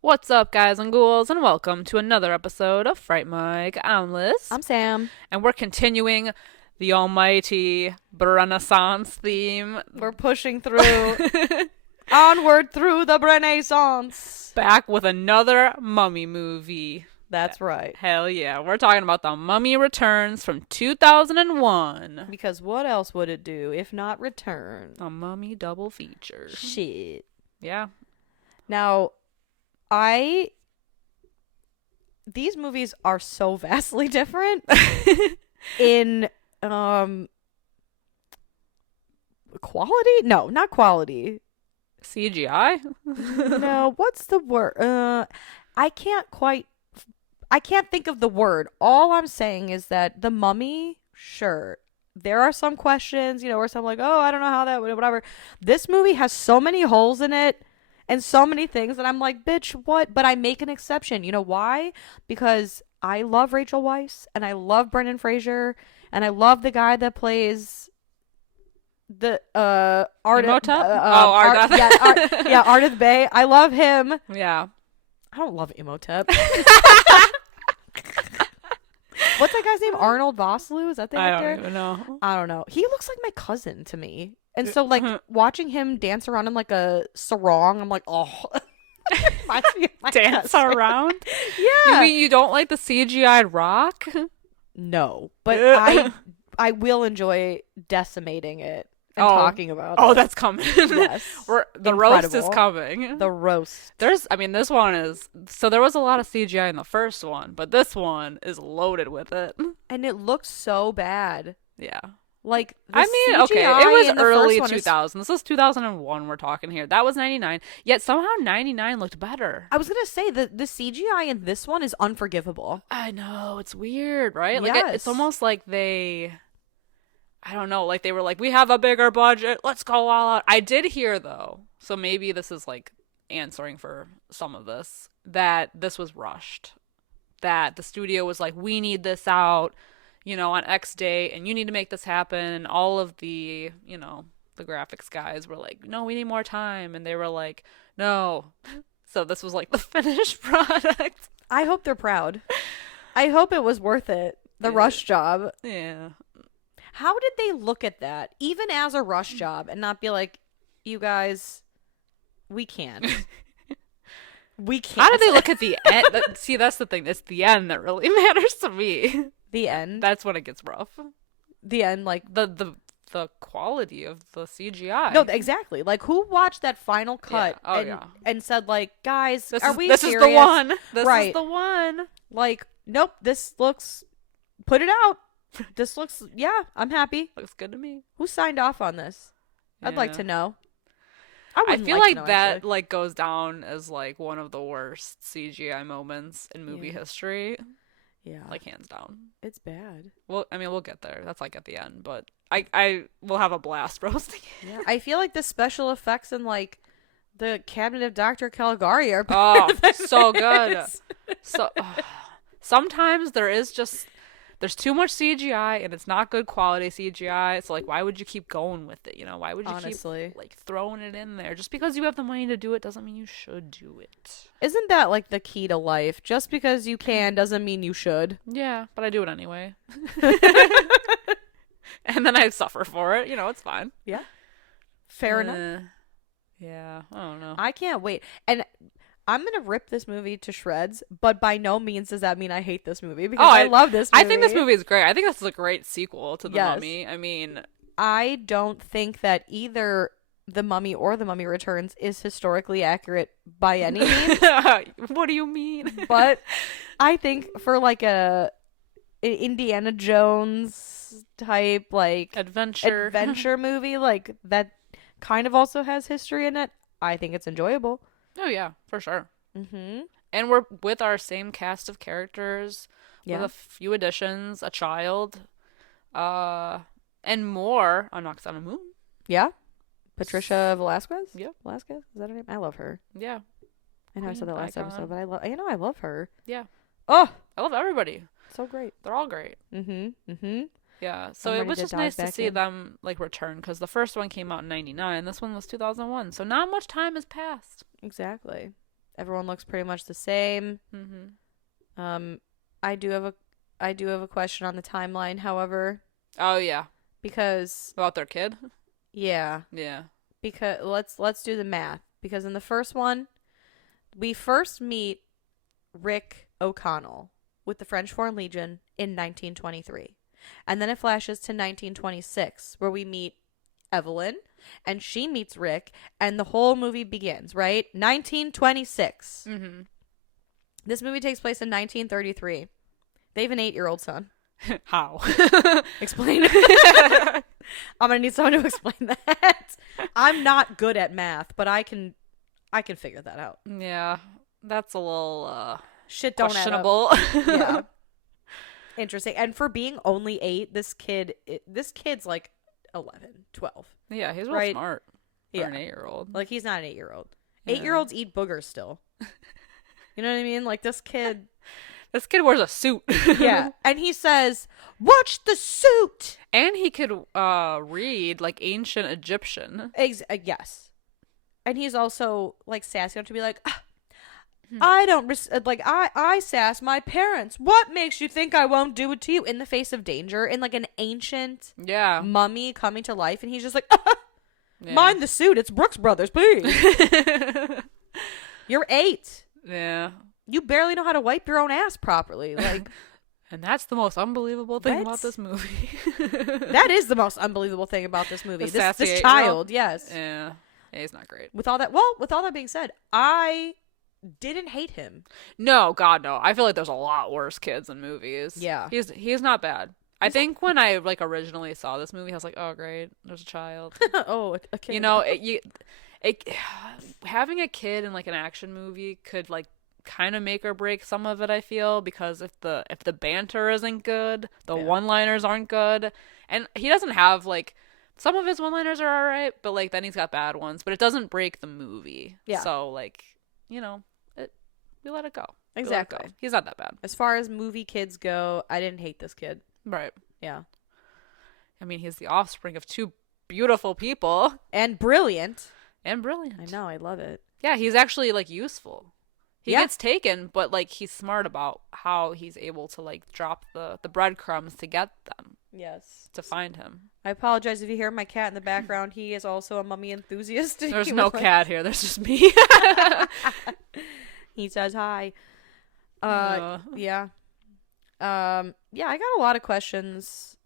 What's up, guys and ghouls, and welcome to another episode of Fright Mic. I'm Liz. I'm Sam. And we're continuing the almighty Renaissance theme. We're pushing through. Onward through the Renaissance. Back with another mummy movie. That's right. Hell yeah. We're talking about The Mummy Returns from 2001. Because what else would it do if not return? A mummy double feature. Shit. Yeah. Now, these movies are so vastly different in quality? No, not quality. CGI? No, what's the word? I can't think of the word. All I'm saying is that The Mummy, sure, there are some questions, where some like, oh, I don't know how that, whatever. This movie has so many holes in it. And so many things that I'm like, bitch, what? But I make an exception. You know why? Because I love Rachel Weisz, and I love Brendan Fraser, and I love the guy that plays the Imhotep? Ardith. Ardith Bay. I love him. Yeah. I don't love Imhotep. What's that guy's name? Arnold Vosloo? Is that the actor? I don't even know. I don't know. He looks like my cousin to me. And so, like, watching him dance around in, like, a sarong, I'm like, oh. Dance around? Yeah. You mean you don't like the CGI rock? No. But I will enjoy decimating it and talking about it. Oh, that's coming. Yes. The roast is coming. The roast. This one is... So there was a lot of CGI in the first one, but this one is loaded with it. And it looks so bad. Yeah. Like, it was early 2000s. This is 2001 we're talking here. That was 99. Yet somehow 99 looked better. I was going to say, the CGI in this one is unforgivable. I know. It's weird, right? Yes. Like, it's almost like they... I don't know. Like, they were like, we have a bigger budget. Let's go all out. I did hear, though, so maybe this is, like, answering for some of this, that this was rushed. That the studio was like, we need this out, on X date, and you need to make this happen. And all of the, the graphics guys were like, no, we need more time. And they were like, no. So this was like the finished product. I hope they're proud. I hope it was worth it. The rush job. Yeah. How did they look at that, even as a rush job, and not be like, you guys, we can't. We can't. How did they look at the end? See, that's the thing. It's the end that really matters to me. The end? That's when it gets rough. The end, like... The quality of the CGI. No, exactly. Like, who watched that final cut and said, like, guys, this serious? Is the one. This right. is the one. Like, nope, this looks... Put it out. This looks... Yeah, I'm happy. Looks good to me. Who signed off on this? Yeah. I'd like to know. I feel like know, that actually. like goes down as like one of the worst CGI moments in movie history. Yeah. Like, hands down. It's bad. Well, I mean, we'll get there. That's like at the end, but I will have a blast roasting it. Yeah. I feel like the special effects in like the Cabinet of Dr. Caligari are so good. So sometimes there's too much CGI and it's not good quality CGI. So like, why would you keep going with it? Why would you keep like throwing it in there? Just because you have the money to do it doesn't mean you should do it. Isn't that like the key to life? Just because you can doesn't mean you should. Yeah, but I do it anyway. And then I suffer for it. It's fine. Yeah. Fair enough. Yeah, I don't know. I can't wait. And I'm going to rip this movie to shreds, but by no means does that mean I hate this movie, because I love this movie. I think this movie is great. I think this is a great sequel to The Mummy. I mean... I don't think that either The Mummy or The Mummy Returns is historically accurate by any means. What do you mean? But I think for like a Indiana Jones type, like... Adventure movie, like, that kind of also has history in it, I think it's enjoyable. Oh, yeah, for sure. Mm-hmm. And we're with our same cast of characters, with Yeah. a few additions, a child. And more on Knocks on a Moon. Yeah. Patricia Velasquez? Yep. Velasquez? Is that her name? I love her. Yeah. I know I said that last Icon. episode, but I love her. Yeah. Oh, I love everybody. so great. They're all great. Mm-hmm. Yeah. So I'm it ready was to just dive nice to back see in. them like return because the first one came out in '99. This one was 2001. So not much time has passed. Exactly. Everyone looks pretty much the same. Mm-hmm. I do have a question on the timeline, however, Oh yeah. because About their kid. yeah, Yeah. because let's do the math. Because in the first one, we first meet Rick O'Connell with the French Foreign Legion in 1923. And then it flashes to 1926 where we meet Evelyn and she meets Rick and the whole movie begins, right? 1926. Mm-hmm. This movie takes place in 1933. They have an 8-year-old son. How? Explain. I'm going to need someone to explain that. I'm not good at math, but I can figure that out. Yeah. That's a little Shit don't add up. questionable. Yeah. Interesting. And for being only 8, this kid's like 11, 12. Yeah, he's real Right? smart for Yeah. an 8-year-old. Like, he's not an 8-year-old. Yeah. 8-year-olds eat boogers still. You know what I mean? Like, this kid. This kid wears a suit. Yeah. And he says, "Watch the suit." And he could read like ancient Egyptian. Yes. And he's also like sassy enough to be like, I don't I sass my parents. What makes you think I won't do it to you in the face of danger in like an ancient Yeah. mummy coming to life? And he's just like, Yeah. mind the suit. It's Brooks Brothers, please. You're 8. Yeah. You barely know how to wipe your own ass properly. Like, And that's the most unbelievable thing What? about this movie. that is the most unbelievable thing about this movie. The This sassy this 8-year-old? child, yes. Yeah. Yeah, he's not great. With all that being said, I didn't hate him. No, God, no. I feel like there's a lot worse kids in movies. Yeah. He's not bad. I think when I like originally saw this movie, I was like, oh, great, there's a child. Oh, a kid. You know, having a kid in like an action movie could like kind of make or break some of it. I feel because if the banter isn't good, the Yeah. one-liners aren't good, and he doesn't have like some of his one-liners are all right, but like then he's got bad ones. But it doesn't break the movie. Yeah. So like we let it go. We let it Exactly. go. He's not that bad. As far as movie kids go, I didn't hate this kid. Right. Yeah. I mean, he's the offspring of two beautiful people And brilliant. and brilliant. I know, I love it. Yeah, he's actually like useful. He Yeah. gets taken, but like he's smart about how he's able to like drop the breadcrumbs to get them Yes. to find him. I apologize if you hear my cat in the background. He is also a mummy enthusiast. There's He no was like- cat here. There's just me. He says hi. Uh. Yeah. Yeah, I got a lot of questions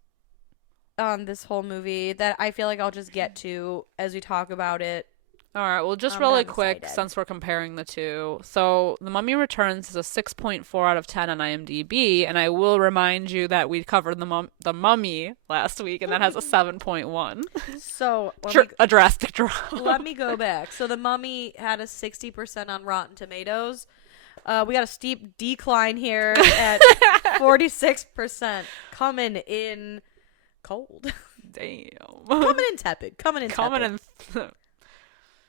on this whole movie that I feel like I'll just get to as we talk about it. All right, well, just But really I'm quick, excited. since we're comparing the two. So, The Mummy Returns is a 6.4 out of 10 on IMDb, and I will remind you that we covered the Mummy last week, and that has a 7.1. So, A drastic drop. let me go back. So, The Mummy had a 60% on Rotten Tomatoes. We got a steep decline here at 46%. Coming in cold. Damn. Coming in tepid. Coming in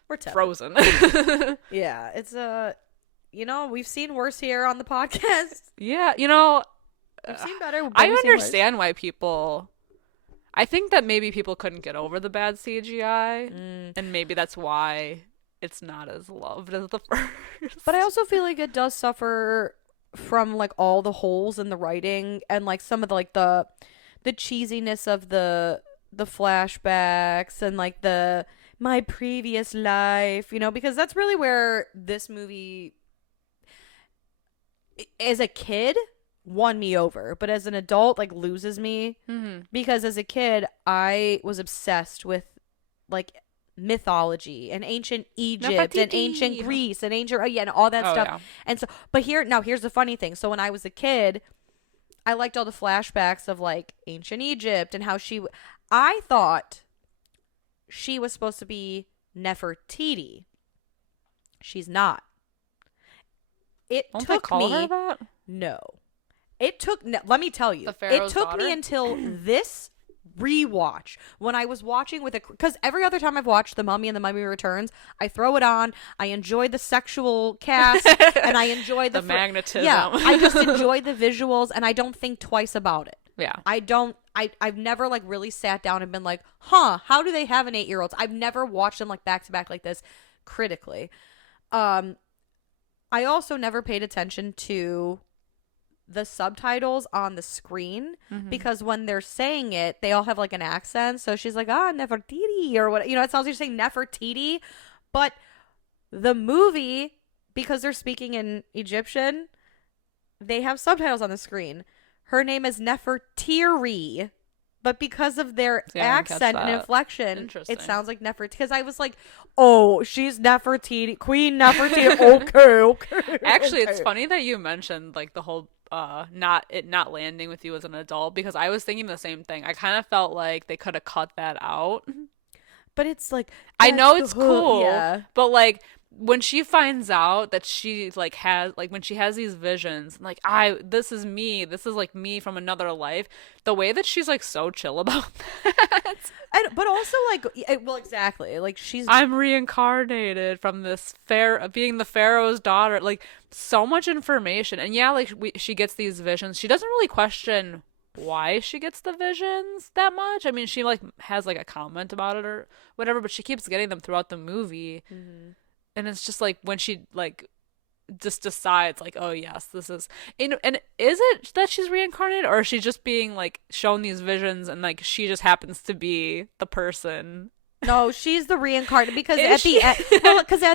We're tepid. frozen. Yeah, it's we've seen worse here on the podcast. Yeah, We've seen better. but I we've seen worse. understand why people. I think that maybe people couldn't get over the bad CGI, and maybe that's why it's not as loved as the first. But I also feel like it does suffer from like all the holes in the writing and like some of the cheesiness of the flashbacks and like the my previous life, because that's really where this movie as a kid won me over, but as an adult like loses me because as a kid I was obsessed with like mythology and ancient Egypt and ancient Greece and and all that stuff. Yeah. And so but here's the funny thing. So when I was a kid, I liked all the flashbacks of like ancient Egypt and how I thought she was supposed to be Nefertiti. She's not. It Don't they took call me her that? no. It took let me tell you. The It Pharaoh's took daughter? me until this rewatch when I was watching with because every other time I've watched The Mummy and The Mummy Returns, I throw it on, I enjoy the sexual cast, and I enjoy the magnetism. Yeah, I just enjoy the visuals, and I don't think twice about it. Yeah. I've never like really sat down and been like, how do they have an 8-year-old? I've never watched them like back to back like this critically. I also never paid attention to the subtitles on the screen because when they're saying it, they all have like an accent. So she's like, Nefertiti or what, it sounds like you're saying Nefertiti, but the movie, because they're speaking in Egyptian, they have subtitles on the screen. Her name is Nefertiri, but because of their accent and inflection, it sounds like Nefertiti. Because I was like, oh, she's Nefertiti, Queen Nefertiti. Okay. Actually, okay. It's funny that you mentioned like the whole not landing with you as an adult, because I was thinking the same thing. I kind of felt like they could have cut that out. But it's like, I know it's cool, yeah. but like when she finds out that she like has like when she has these visions, like this is like me from another life, the way that she's like so chill about that. But also like, well, exactly, like I'm reincarnated from this being the pharaoh's daughter, like so much information. And yeah, like she gets these visions. She doesn't really question why she gets the visions that much. I mean, she like has like a comment about it or whatever, but she keeps getting them throughout the movie. And it's just like when she like just decides like, oh yes, this is, and is it that she's reincarnated, or is she just being like shown these visions and like she just happens to be the person? No, she's the reincarnated because at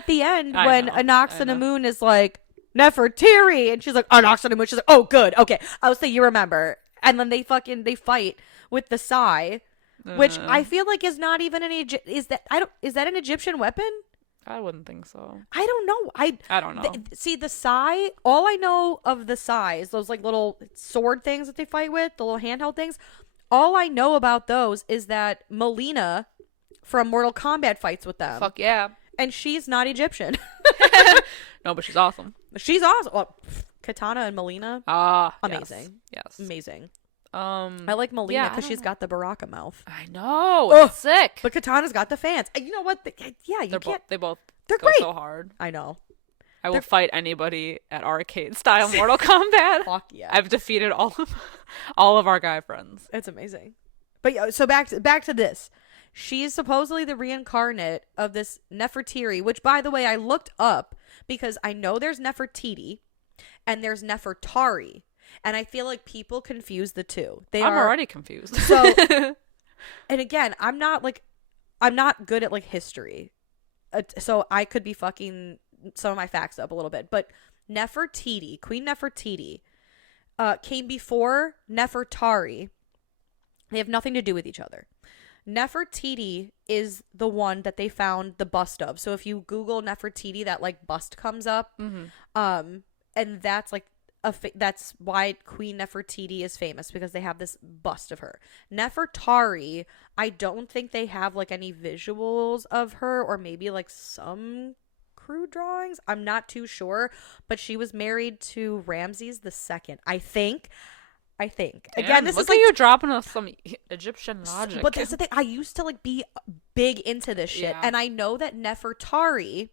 the end when Anaxinamun is like Nefertiri and she's like Anaxinamun, she's like, oh good, okay, I was saying, you remember, and then they fight with the sai, which I feel like is not even is that an Egyptian weapon? I wouldn't think so. I don't know. I don't know. See, the sai, all I know of the sai is those like little sword things that they fight with, the little handheld things. All I know about those is that Melina from Mortal Kombat fights with them. Fuck yeah. And she's not Egyptian. No, but she's awesome. She's awesome. Well, Katana and Melina. Amazing. Yes. Amazing. I like Melina because she's got the Baraka mouth. I know. It's sick. But Katana's got the fans. You know what? They both they're go great. so hard. I know. I will fight anybody at arcade style Mortal Kombat. Fuck yeah. I've defeated all of our guy friends. It's amazing. But yeah, so back to this. She's supposedly the reincarnate of this Nefertiri, which, by the way, I looked up because I know there's Nefertiti and there's Nefertari. And I feel like people confuse the two. I'm already confused. So, and again, I'm not good at like history. So I could be fucking some of my facts up a little bit. But Nefertiti, Queen Nefertiti, came before Nefertari. They have nothing to do with each other. Nefertiti is the one that they found the bust of. So if you Google Nefertiti, that like bust comes up. And that's like that's why Queen Nefertiti is famous, because they have this bust of her. Nefertari, I don't think they have like any visuals of her, or maybe like some crude drawings. I'm not too sure, but she was married to Ramses II. I think. Damn, again, this is like you're dropping us some Egyptian logic. But that's the thing. I used to like be big into this shit, and I know that Nefertari,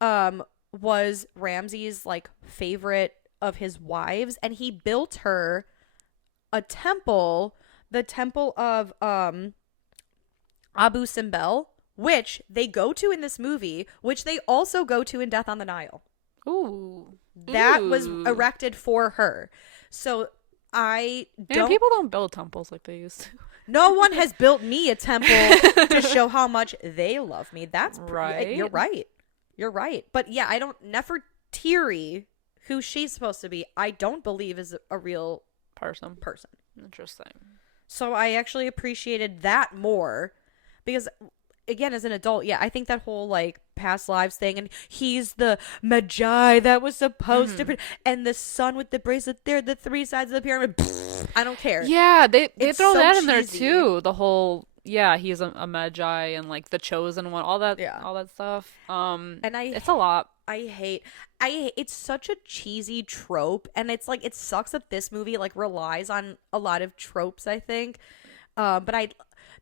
was Ramses' like favorite of his wives, and he built her a temple, the temple of Abu Simbel, which they go to in this movie, which they also go to in Death on the Nile. Ooh. That was erected for her. So people don't build temples like they used to. No one has built me a temple to show how much they love me. That's right. You're right. But yeah, Nefertiri, who she's supposed to be, I don't believe is a real person. Interesting. So I actually appreciated that more because, again, as an adult, yeah, I think that whole like past lives thing, and he's the magi that was supposed to, and the sun with the bracelet there, the three sides of the pyramid. I don't care. Yeah, they throw that in there too. The whole he's a magi and like the chosen one, all that stuff. And it's a lot. I hate it's such a cheesy trope, and it's like it sucks that this movie like relies on a lot of tropes, I think. But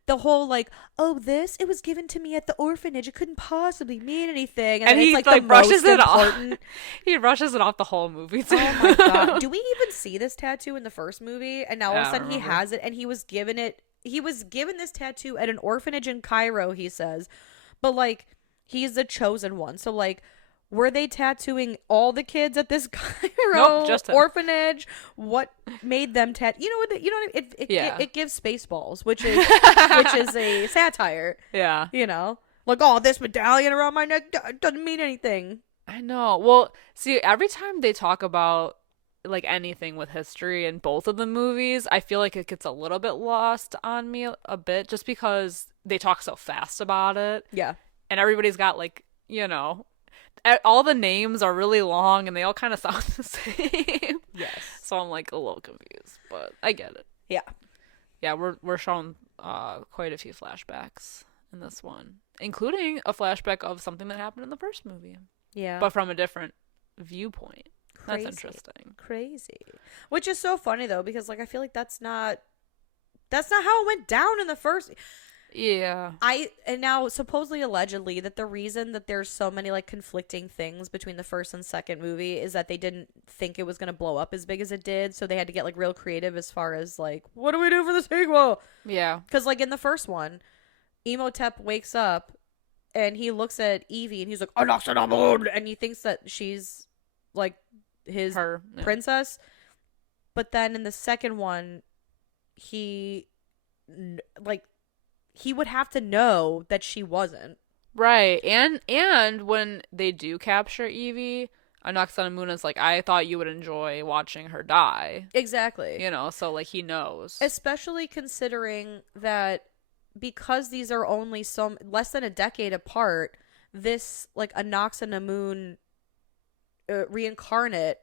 the whole like, oh, it was given to me at the orphanage. It couldn't possibly mean anything. And he it's like the brushes most it important. off. He brushes it off the whole movie too. Oh my god! Do we even see this tattoo in the first movie? And now all of a sudden he has it, and he was given it. He was given this tattoo at an orphanage in Cairo. He says, but like he's the chosen one. So like, were they tattooing all the kids at this Cairo Nope, just him. orphanage? What made them tattoo? You know what? You know what? It gives Spaceballs, which is a satire. Yeah. You know, like, oh, this medallion around my neck doesn't mean anything. I know. Well, see, every time they talk about like anything with history in both of the movies, I feel like it gets a little bit lost on me a bit, just because they talk so fast about it. Yeah. And everybody's got like, you know, all the names are really long and they all kind of sound the same. Yes. So I'm like a little confused, but I get it. Yeah. Yeah, we're shown quite a few flashbacks in this one, including a flashback of something that happened in the first movie. Yeah. But from a different viewpoint. Crazy. That's interesting. Crazy. Which is so funny though, because like I feel like that's not how it went down in the first. Yeah. And now supposedly allegedly that the reason that there's so many like conflicting things between the first and second movie is that they didn't think it was going to blow up as big as it did, so they had to get like real creative as far as like, what do we do for the sequel? Yeah. Because like in the first one, Imhotep wakes up and he looks at Evie and he's like, and he thinks that she's like his princess. But then in the second one, he would have to know that she wasn't. Right. And when they do capture Evie, Anaxanamuna's like, I thought you would enjoy watching her die. Exactly. You know, so like he knows. Especially considering that because these are only less than a decade apart, this like Anaxanamun reincarnate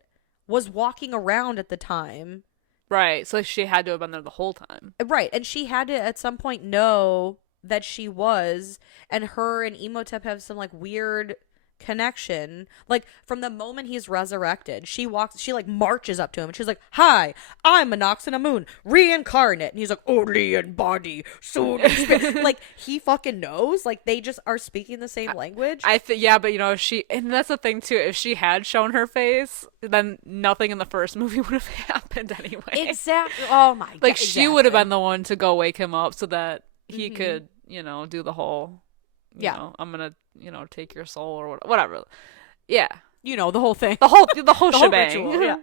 was walking around at the time. Right. So she had to have been there the whole time. Right. And she had to at some point know that she was, and her and Imhotep have some like weird connection. Like from the moment he's resurrected, she like marches up to him and she's like, hi, I'm Anaxanamun reincarnate, and he's like, only in body, soul in spirit. Like he fucking knows. Like they just are speaking the same language. Yeah, but you know, and that's the thing too, if she had shown her face, then nothing in the first movie would have happened anyway. Exactly. Oh my god. Like she would have been the one to go wake him up so that he could, you know, do the whole you know, I'm gonna, you know, take your soul or whatever. Yeah. You know, the whole thing. The whole shebang. Ritual, yeah.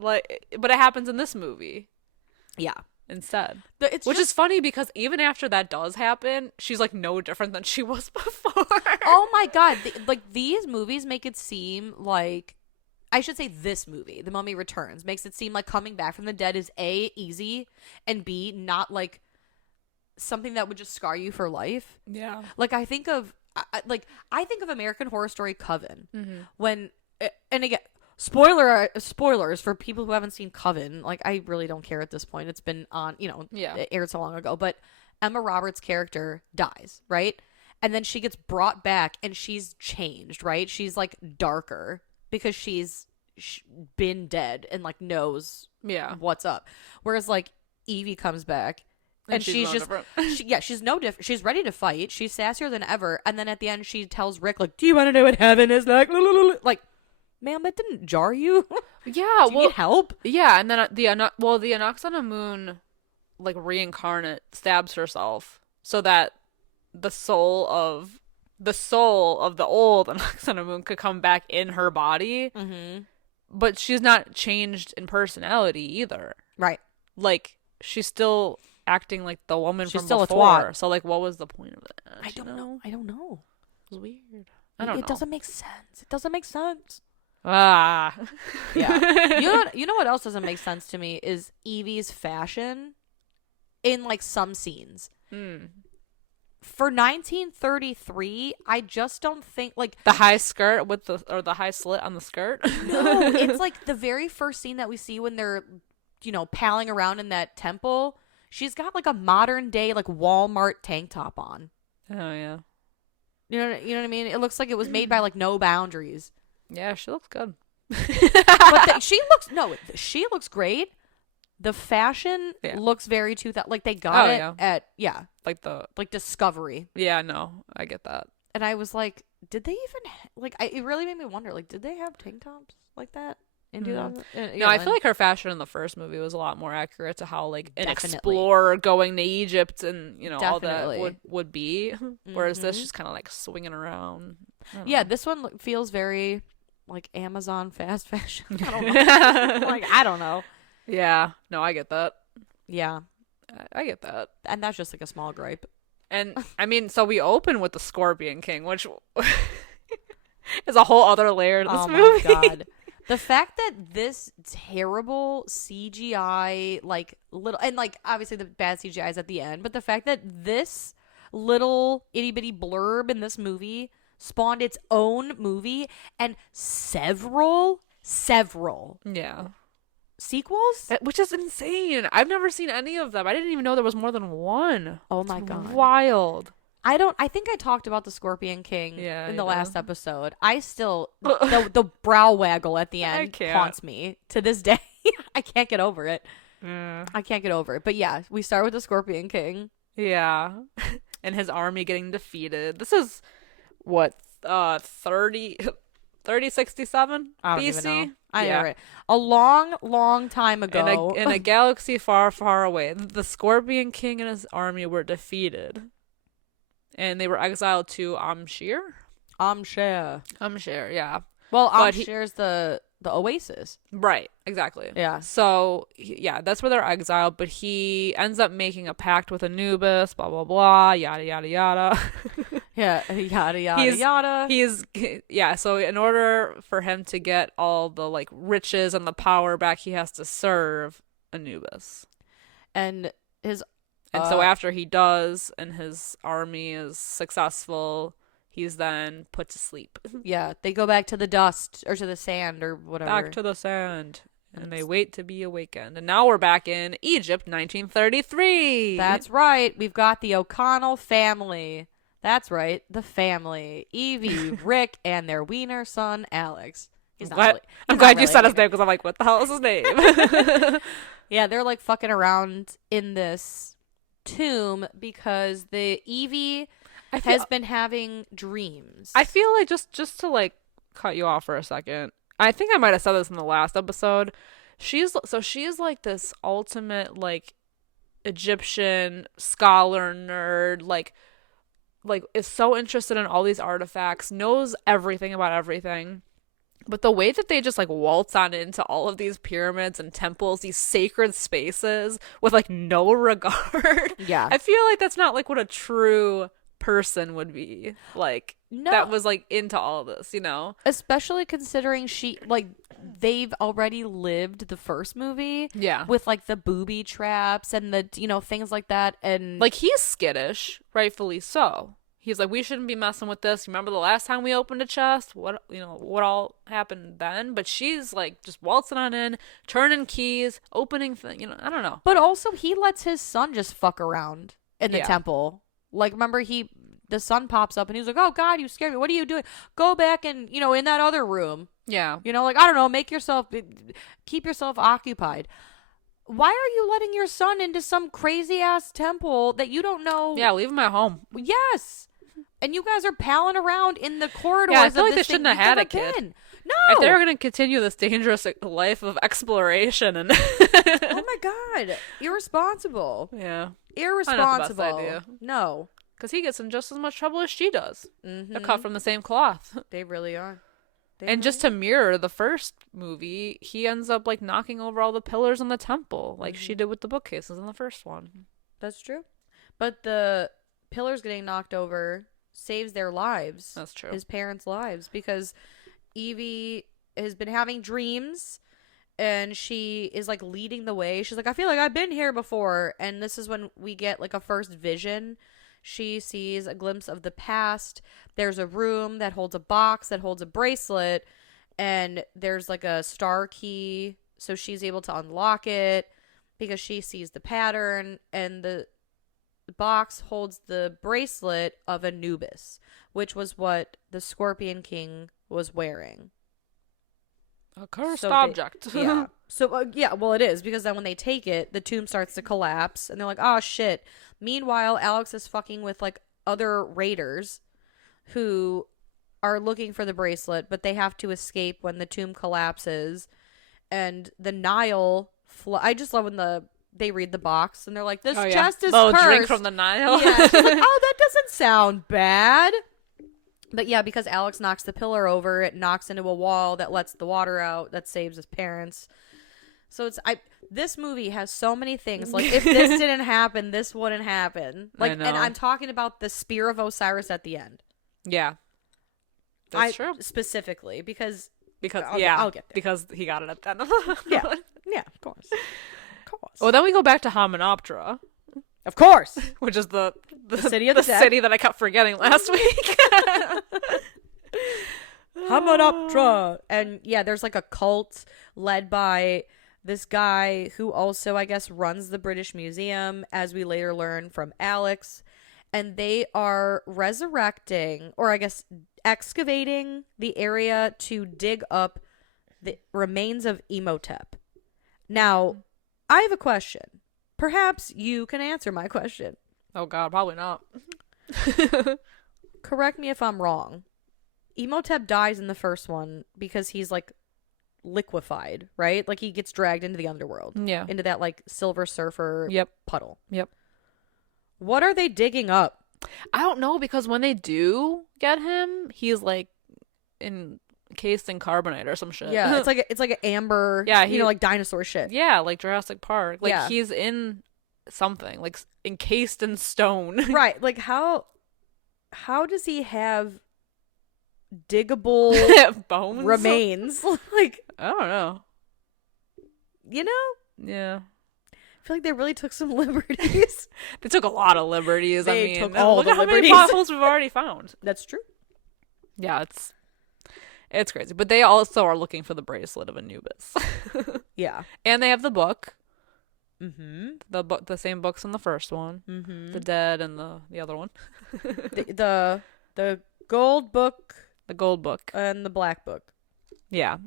Like, but it happens in this movie. Yeah. Instead. Which is funny because even after that does happen, she's like no different than she was before. Oh my god. Like these movies make it seem like, I should say this movie, The Mummy Returns, makes it seem like coming back from the dead is A, easy, and B, not like something that would just scar you for life. Yeah. Like I think of American Horror Story Coven when, and again, spoilers for people who haven't seen Coven. Like I really don't care at this point. It's been on, you know, it aired so long ago, but Emma Roberts' character dies, right? And then she gets brought back and she's changed, right? She's like darker because she's been dead and like knows what's up. Whereas like Evie comes back and she's just she's no different. She's ready to fight. She's sassier than ever. And then at the end she tells Rick like, do you want to know what heaven is like? Like, ma'am, that didn't jar you? Yeah. Do you need help? Yeah. And then the Anaxanamun like reincarnate stabs herself so that the soul of the old Anaxanamun could come back in her body. Mm-hmm. But she's not changed in personality either. Right. Like she's still acting like the woman from still before. A twat. So like, what was the point of that? I don't know. It was weird. I don't know. It doesn't make sense. Ah. Yeah. You know what else doesn't make sense to me is Evie's fashion in like some scenes. For 1933, I just don't think like the high skirt with the high slit on the skirt. No, it's like the very first scene that we see when they're, you know, palling around in that temple. She's got like a modern day like Walmart tank top on. Oh yeah. You know what I mean? It looks like it was made by like No Boundaries. Yeah, she looks good. But she looks great. The fashion Yeah. looks very 2000. Like they got it at like the like Discovery. yeah, no, I get that. And I was like, did they even like? It really made me wonder. Like, did they have tank tops like that in 2000? No, I feel like her fashion in the first movie was a lot more accurate to how like an Definitely. explorer going to Egypt and all Definitely. that would be. Whereas this just kind of like swinging around. Yeah, this one feels very like Amazon fast fashion. I don't know. Like I don't know. Yeah, no, I get that. Yeah, I get that. and that's just like a small gripe. And I mean, so we open with the Scorpion King, which is a whole other layer to this movie. Oh my god. The fact that this terrible CGI, like little, and like obviously the bad CGI is at the end, but the fact that this little itty bitty blurb in this movie spawned its own movie and several Yeah. sequels. Which is insane. I've never seen any of them. I didn't even know there was more than one. Oh my god. Wild. I think I talked about the Scorpion King in the last did. episode. I still the brow waggle at the end haunts me to this day. I can't get over it. I can't get over it. But yeah, we start with the Scorpion King. Yeah. And his army getting defeated. This is what 3067 I don't BC? even know. I know it. A long time ago. In a galaxy far, far away, the Scorpion King and his army were defeated. And they were exiled to Amshir? Amshir, yeah. Well, Amshir's the Oasis. Right, exactly. Yeah. So, yeah, that's where they're exiled, but he ends up making a pact with Anubis, blah, blah, blah, yada, yada, yada. Yeah, yada, yada. Yeah, so in order for him to get all the, like, riches and the power back, he has to serve Anubis. And so after he does, and his army is successful, he's then put to sleep. Yeah, they go back to the dust, or to the sand, or whatever. Back to the sand. And they wait to be awakened. And now we're back in Egypt, 1933. That's right. We've got the O'Connell family. That's right, the family. Evie, Rick, and their wiener son, Alex. I'm glad you said his name, because I'm like, what the hell is his name? Yeah, they're like fucking around in this tomb because the Evie has been having dreams. I feel like just to like cut you off for a second. I think I might have said this in the last episode. She's like this ultimate like Egyptian scholar nerd, like is so interested in all these artifacts, knows everything about everything. But the way that they just like waltz on into all of these pyramids and temples, these sacred spaces with like no regard. Yeah. I feel like that's not like what a true person would be like. No. That was like into all of this, Especially considering they've already lived the first movie. Yeah. With like the booby traps and the things like that, and like he's skittish, rightfully so. He's like, we shouldn't be messing with this. Remember the last time we opened a chest? What all happened then? But she's like just waltzing on in, turning keys, opening things. I don't know. But also he lets his son just fuck around in the temple. Like, remember the son pops up and he's like, oh God, you scared me. What are you doing? Go back and, in that other room. Yeah. Like, I don't know, keep yourself occupied. Why are you letting your son into some crazy ass temple that you don't know? Yeah, leave him at home. Yes. And you guys are palling around in the corridors. Yeah, I feel of like they this shouldn't thing have had a you've never kid. been. No. If they were going to continue this dangerous life of exploration and Oh my God. Irresponsible. Yeah. Irresponsible. Not the best idea. No. Because he gets in just as much trouble as she does. Mm-hmm. They're cut from the same cloth. They really are. And just to mirror the first movie, he ends up like knocking over all the pillars in the temple, like she did with the bookcases in the first one. That's true. But the pillars getting knocked over saves their lives. That's true. His parents' lives, because Evie has been having dreams and she is like leading the way. She's like, I feel like I've been here before. And this is when we get like a first vision. She sees a glimpse of the past. There's a room that holds a box that holds a bracelet, and there's like a star key, so she's able to unlock it because she sees the pattern, and the box holds the bracelet of Anubis, which was what the Scorpion King was wearing. A cursed object. Yeah. So, yeah, well, it is, because then when they take it, the tomb starts to collapse, and they're like, oh, shit. Meanwhile, Alex is fucking with, like, other raiders who are looking for the bracelet, but they have to escape when the tomb collapses. And the Nile... I just love when they read the box, and they're like, this chest is cursed. Drink from the Nile. Yeah, she's like, oh, that doesn't sound bad. But yeah, because Alex knocks the pillar over, it knocks into a wall that lets the water out, that saves his parents. So this movie has so many things. Like, if this didn't happen, this wouldn't happen. Like, and I'm talking about the Spear of Osiris at the end. Yeah. That's true. Specifically, because I'll get there. Because he got it at the end. Yeah, of course. Well, then we go back to Hymenoptera. Of course. Which is the city of the dead. City that I kept forgetting last week. Hymenoptera. And yeah, there's like a cult led by this guy who also, I guess, runs the British Museum, as we later learn from Alex. And they are resurrecting, or I guess excavating the area to dig up the remains of Imhotep. Now, I have a question. Perhaps you can answer my question. Oh God, probably not. Correct me if I'm wrong. Imhotep dies in the first one because he's like liquefied, right? Like he gets dragged into the underworld. Yeah. Into that like Silver Surfer puddle. Yep. What are they digging up? I don't know, because when they do get him, he's like encased in carbonite or some shit. Yeah, it's like an amber, like dinosaur shit. Yeah, like Jurassic Park. Like he's in something, like encased in stone. Right. Like how does he have diggable bones remains? Like, I don't know. You know? Yeah. I feel like they really took some liberties. They took a lot of liberties. They took all look the at how liberties. many potholes we've already found. That's true. Yeah, it's crazy. But they also are looking for the bracelet of Anubis. Yeah. And they have the book. Mm-hmm. The same books in the first one. Mm-hmm. The Dead and the other one. the gold book. The gold book. And the black book. Yeah.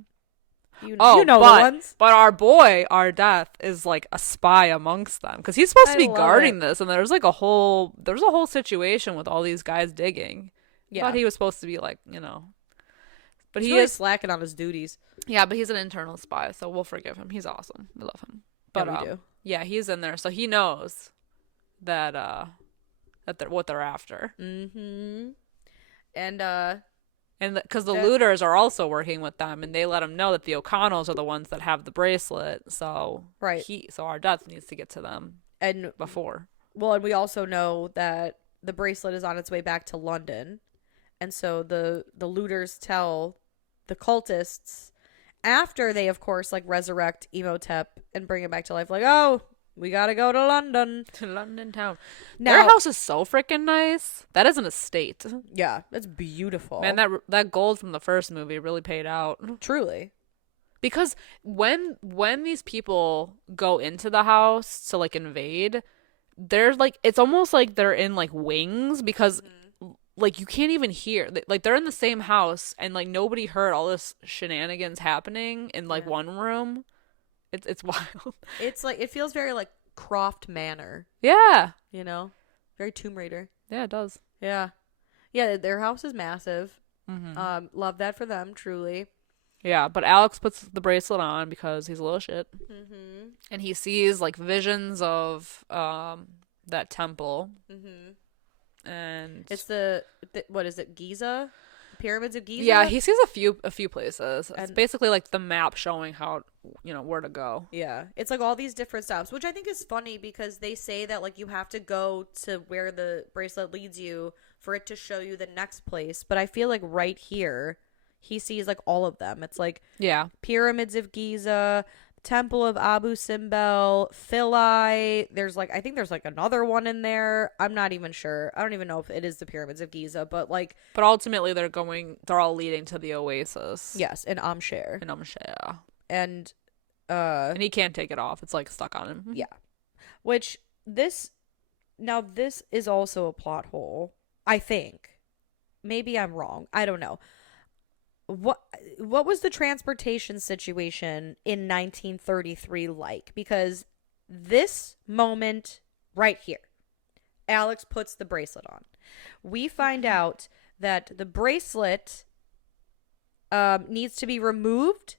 You know the ones. But our Death is like a spy amongst them, because he's supposed to be guarding this, and there's a whole situation with all these guys digging. Yeah. Thought he was supposed to be like, but he's really slacking on his duties. Yeah, but he's an internal spy, so we'll forgive him. He's awesome. We love him. But yeah, we do. Yeah, he's in there, so he knows that they're what they're after. Mm-hmm. And because the looters are also working with them, and they let him know that the O'Connells are the ones that have the bracelet. So so our Death needs to get to them before. Well, and we also know that the bracelet is on its way back to London, and so the looters tell the cultists, after they of course like resurrect Imhotep and bring him back to life, like, oh, we gotta go to London. To London town. Now, their house is so freaking nice. That is an estate. Yeah, it's beautiful. Man, that gold from the first movie really paid out. Truly. Because when these people go into the house to like invade, they're like, it's almost like they're in like wings, because like you can't even hear. Like they're in the same house, and like nobody heard all this shenanigans happening in like one room. It's wild. It's like, it feels very like Croft Manor. Yeah. Very Tomb Raider. Yeah, it does. Yeah. Yeah, their house is massive. Mm-hmm. Love that for them, truly. Yeah, but Alex puts the bracelet on because he's a little shit. Mm-hmm. And he sees like visions of that temple. Mm-hmm. And it's what is it, Giza? Pyramids of Giza? Yeah, he sees a few places. It's basically like the map showing how, where to go. Yeah. It's like all these different stops, which I think is funny, because they say that like you have to go to where the bracelet leads you for it to show you the next place. But I feel like right here, he sees like all of them. It's like Pyramids of Giza, Temple of Abu Simbel, Philae. I think there's like another one in there. I'm not even sure. I don't even know if it is the Pyramids of Giza, but ultimately they're all leading to the Oasis. Yes, in Amsher. And he can't take it off. It's like stuck on him. Yeah. Which this is also a plot hole, I think. Maybe I'm wrong. I don't know. what was the transportation situation in 1933 like? Because this moment right here, Alex puts the bracelet on. We find out that the bracelet needs to be removed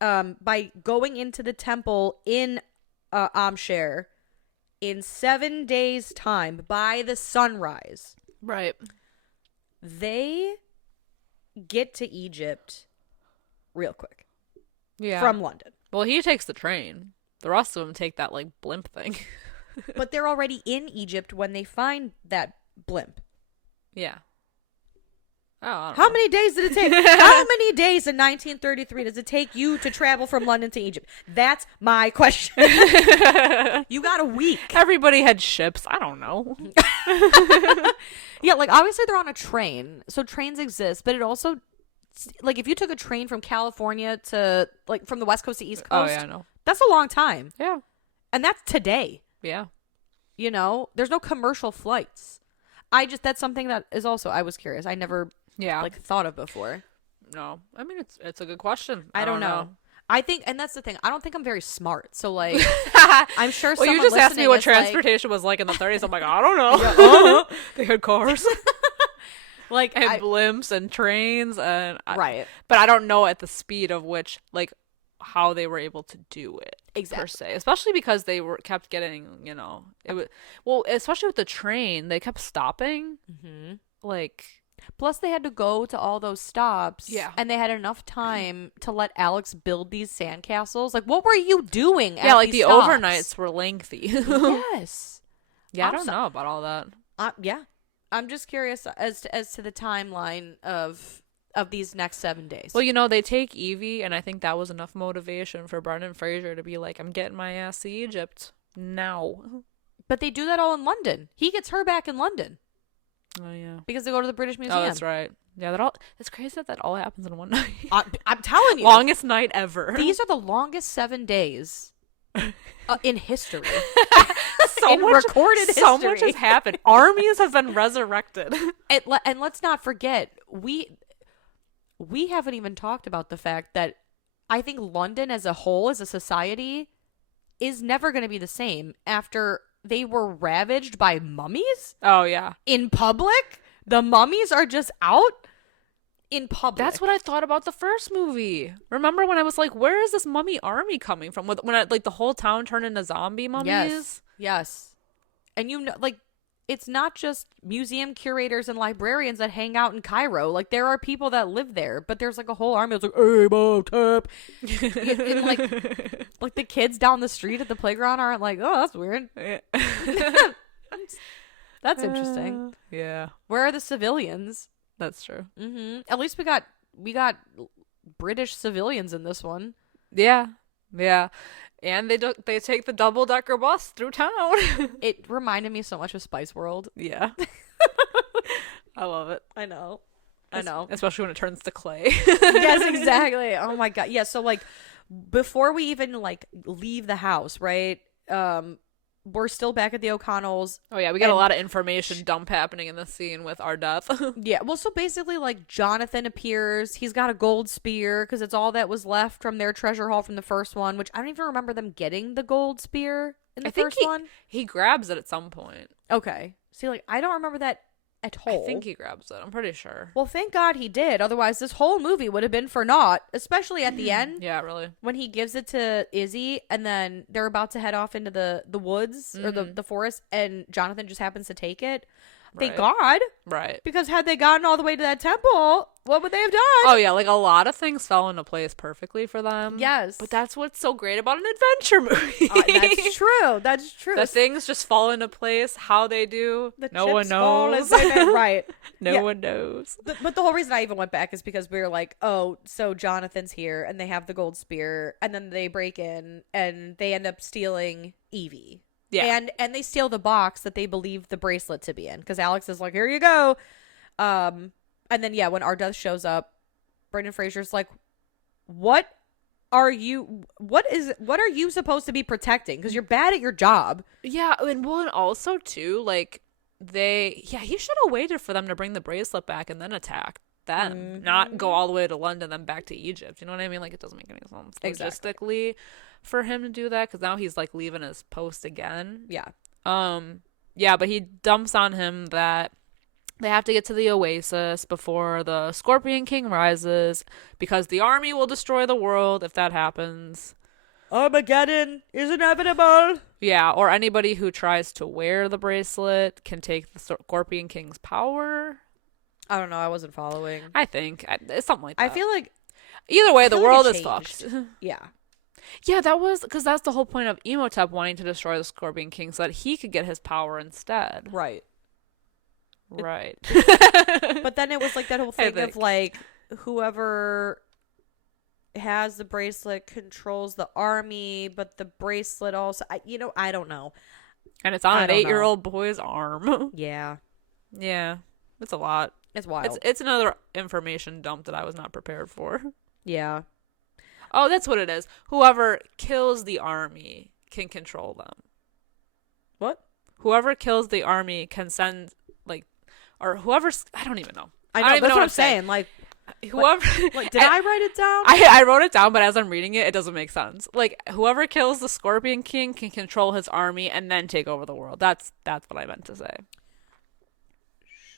by going into the temple in Amshare in 7 days' time by the sunrise. Right. They get to Egypt real quick. Yeah. From London. Well, he takes the train. The rest of them take that, like, blimp thing. But they're already in Egypt when they find that blimp. Yeah. Oh, I don't How know. many days did it take? How many days in 1933 does it take you to travel from London to Egypt? That's my question. You got a week. Everybody had ships. I don't know. Yeah, like obviously they're on a train. So trains exist, but it also, like, if you took a train from California to, like, from the West Coast to East Oh, Coast, yeah, I know. that's a long time. Yeah. And that's today. Yeah. You know, there's no commercial flights. That's something that is also, I was curious. I never Yeah. like thought of before. No. I mean, it's a good question. I don't know. I think, and that's the thing. I don't think I'm very smart. So like, I'm sure. Well, you someone just asked me listening what is like- transportation was like in the 30s. I'm like, I don't know. They had cars. like, And blimps and trains and right. But I don't know at the speed of which, like, how they were able to do it per Exactly. se, especially because they kept getting, it was, well, especially with the train, they kept stopping, like, Plus, they had to go to all those stops. Yeah. And they had enough time to let Alex build these sandcastles. Like, what were you doing? yeah, at like these the stops? overnights were lengthy. Yes. Yeah, I I'm don't know about all that. Yeah. I'm just curious as to the timeline of these next 7 days. Well, they take Evie, and I think that was enough motivation for Brendan Fraser to be like, I'm getting my ass to Egypt now. But they do that all in London. He gets her back in London Oh yeah. because they go to the British Museum. Oh, that's right. Yeah, it's crazy that all happens in one night. I'm telling you. Longest night ever. These are the longest 7 days in history. so in much, recorded so history. much has happened. Armies have been resurrected. And let's not forget, we haven't even talked about the fact that I think London as a whole, as a society, is never going to be the same after they were ravaged by mummies Oh yeah. in public. The mummies are just out in public. That's what I thought about the first movie. Remember when I was like, where is this mummy army coming from? When like the whole town turned into zombie mummies? Yes. And like, it's not just museum curators and librarians that hang out in Cairo. Like, there are people that live there, but there's like a whole army that's like, hey, Imhotep. And like the kids down the street at the playground aren't like, oh, that's weird. That's interesting. Yeah, Where are the civilians? that's true. At least we got British civilians in this one. Yeah, yeah. And they take the double-decker bus through town. It reminded me so much of Spice World. Yeah. I love it. I know. Especially when it turns to clay. Yes, exactly. Oh my god. Yeah, so like before we even like leave the house, right? We're still back at the O'Connells. Oh yeah, we got a lot of information dump happening in this scene with our death. Yeah, well, so basically, like, Jonathan appears. He's got a gold spear because it's all that was left from their treasure haul from the first one, which I don't even remember them getting the gold spear in the first one. He grabs it at some point. Okay. See, like, I don't remember that at all. I think he grabs it. I'm pretty sure. Well, thank God he did. Otherwise, this whole movie would have been for naught, especially at the end. Yeah, really. When he gives it to Izzy and then they're about to head off into the woods or the forest and Jonathan just happens to take it. Thank God. Right. Because had they gotten all the way to that temple, what would they have done? Oh yeah, like a lot of things fell into place perfectly for them. Yes. But that's what's so great about an adventure movie. That's true. That's true. The things just fall into place how they do. The No one chips fall knows. as they may. Right. No Yeah. one knows. But the whole reason I even went back is because we were like, oh, so Jonathan's here and they have the gold spear and then they break in and they end up stealing Evie. Yeah. And they steal the box that they believe the bracelet to be in because Alex is like, here you go. And then, yeah, when Ardeth shows up, Brendan Fraser's like, what are you supposed to be protecting? Because you're bad at your job. Yeah, and also too, like he should have waited for them to bring the bracelet back and then attack. them, not go all the way to London, then back to Egypt. You know what I mean? Like, it doesn't make any sense logistically for him to do that, because now he's like leaving his post again. Yeah. Yeah, but he dumps on him that they have to get to the oasis before the Scorpion King rises, because the army will destroy the world if that happens. Armageddon is inevitable. Yeah, or anybody who tries to wear the bracelet can take the Scorpion King's power. I don't know. I wasn't following. I think. It's something like that. I feel like... Either way, the world is fucked. Yeah. Yeah, that was... Because that's the whole point of Imhotep wanting to destroy the Scorpion King, so that he could get his power instead. Right. Right. But then it was like that whole thing of like, whoever has the bracelet controls the army, but the bracelet also... I don't know. And it's on an 8-year-old boy's arm. Yeah. Yeah. It's a lot. It's wild. It's another information dump that I was not prepared for. Yeah. Oh, that's what it is. Whoever kills the army can control them. What? Whoever kills the army can send, like, or whoever's... I don't even know. I know, that's what I'm saying. Like, whoever... Like, did I write it down? I wrote it down, but as I'm reading it, it doesn't make sense. Like, whoever kills the Scorpion King can control his army and then take over the world. That's what I meant to say.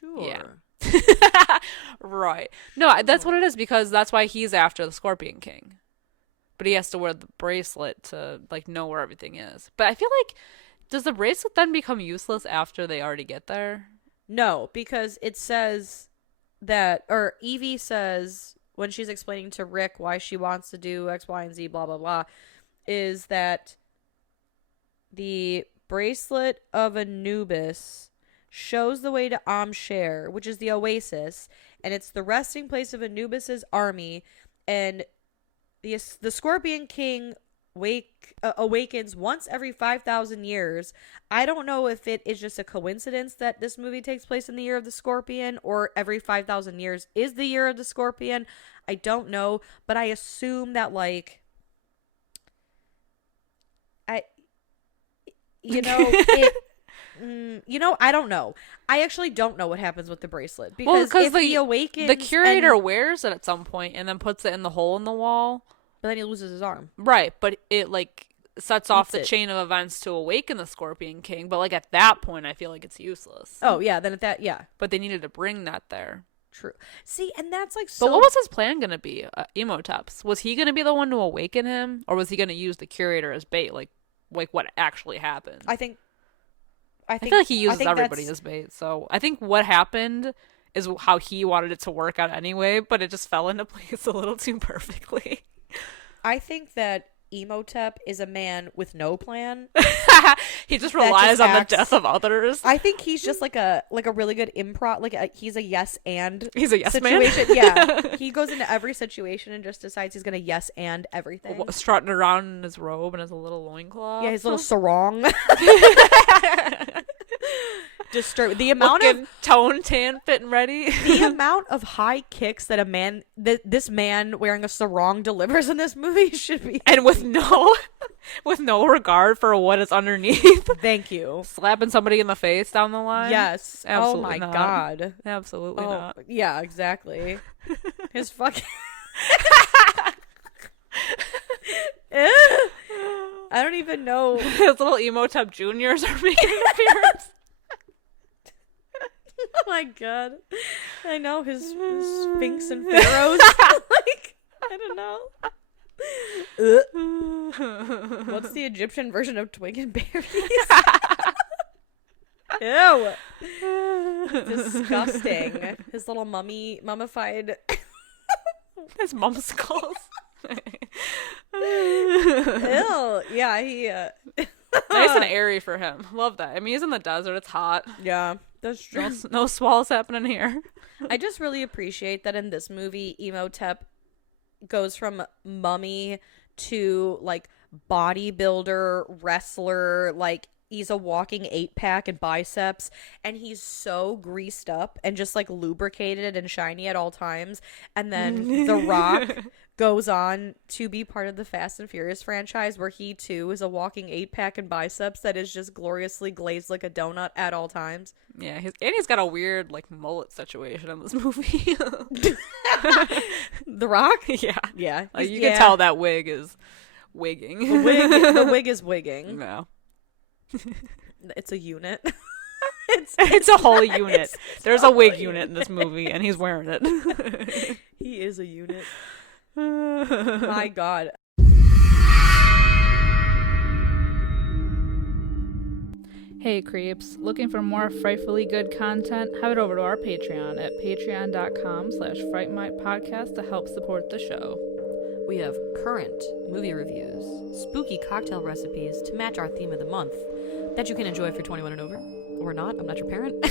Sure. Yeah. Right. No, that's what it is, because that's why he's after the Scorpion King. But he has to wear the bracelet to, like, know where everything is. But I feel like, does the bracelet then become useless after they already get there? No, because it says that, or Evie says, when she's explaining to Rick why she wants to do X, Y, and Z, blah, blah, blah, is that the bracelet of Anubis shows the way to Amsher, which is the oasis, and it's the resting place of Anubis's army, and the Scorpion King awakens once every 5,000 years. I don't know if it is just a coincidence that this movie takes place in the year of the Scorpion, or every 5,000 years is the year of the Scorpion. I don't know, but I assume that, like, I don't know. I actually don't know what happens with the bracelet, because if he awakens, the curator wears it at some point and then puts it in the hole in the wall. But then he loses his arm. Right, but it, like, sets off the chain of events to awaken the Scorpion King. But, like, at that point, I feel like it's useless. Oh, yeah, then yeah. But they needed to bring that there. True. See, and that's, like, so... But what was his plan going to be, Imhotep's? Was he going to be the one to awaken him? Or was he going to use the curator as bait? Like what actually happened? I feel like he uses everybody as bait. So I think what happened is how he wanted it to work out anyway, but it just fell into place a little too perfectly. I think that Imhotep is a man with no plan. He just relies on the death of others. I think he's just like a really good improv. He's a yes and. He's a yes situation. Man. Yeah, he goes into every situation and just decides he's gonna yes and everything. Strutting around in his robe and his little loincloth. Yeah, his little sarong. The amount of tone tan fit and ready. The amount of high kicks that this man wearing a sarong delivers in this movie should be, and with no regard for what is underneath. Thank you. Slapping somebody in the face down the line. Yes. Absolutely. Oh my not. God. Absolutely not. Yeah, exactly. His fucking. I don't even know. His little Imhotep Juniors are making an appearance. Oh my God. I know his Sphinx and Pharaohs. Like, I don't know. What's the Egyptian version of Twig and Berries? Ew. Disgusting. His little mummified. His mum skulls. Ew. Yeah, he. Nice and airy for him. Love that. I mean, he's in the desert. It's hot. Yeah, that's true. No swallows happening here. I just really appreciate that in this movie, Imhotep goes from mummy to, like, bodybuilder, wrestler, like, he's a walking 8-pack and biceps, and he's so greased up and just like lubricated and shiny at all times. And then The Rock goes on to be part of the Fast and Furious franchise, where he too is a walking 8-pack and biceps that is just gloriously glazed like a donut at all times. Yeah, he's got a weird like mullet situation in this movie. The Rock? Yeah. Like, you can tell that wig is wigging. The wig is wigging. No. It's a unit. It's a whole unit. There's a wig unit in this movie, and he's wearing it. He is a unit. My God. Hey creeps, looking for more frightfully good content? Head over to our Patreon at patreon.com/Fright Mic podcast to help support the show. We have current movie reviews, spooky cocktail recipes to match our theme of the month that you can enjoy if you're 21 and over. Or not, I'm not your parent.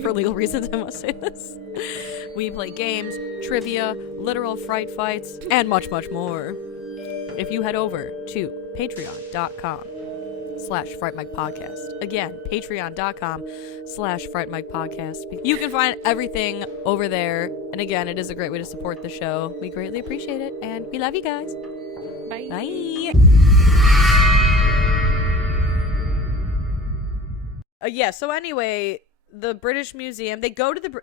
For legal reasons, I must say this. We play games, trivia, literal fright fights, and much, much more. If you head over to patreon.com/Fright Mic podcast. Again, patreon.com/Fright Mic podcast. You can find everything over there. And again, it is a great way to support the show. We greatly appreciate it, and we love you guys. Bye. Bye. So anyway, the British Museum, they go to the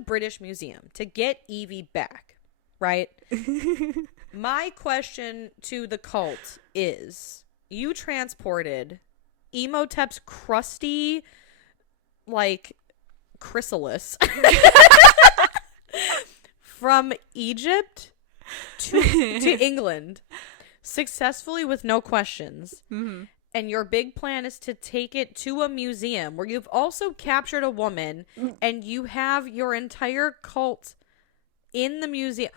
British Museum to get Evie back, right? My question to the cult is, you transported Imhotep's crusty, like, chrysalis from Egypt to England successfully with no questions. Mm-hmm. And your big plan is to take it to a museum where you've also captured a woman and you have your entire cult in the museum.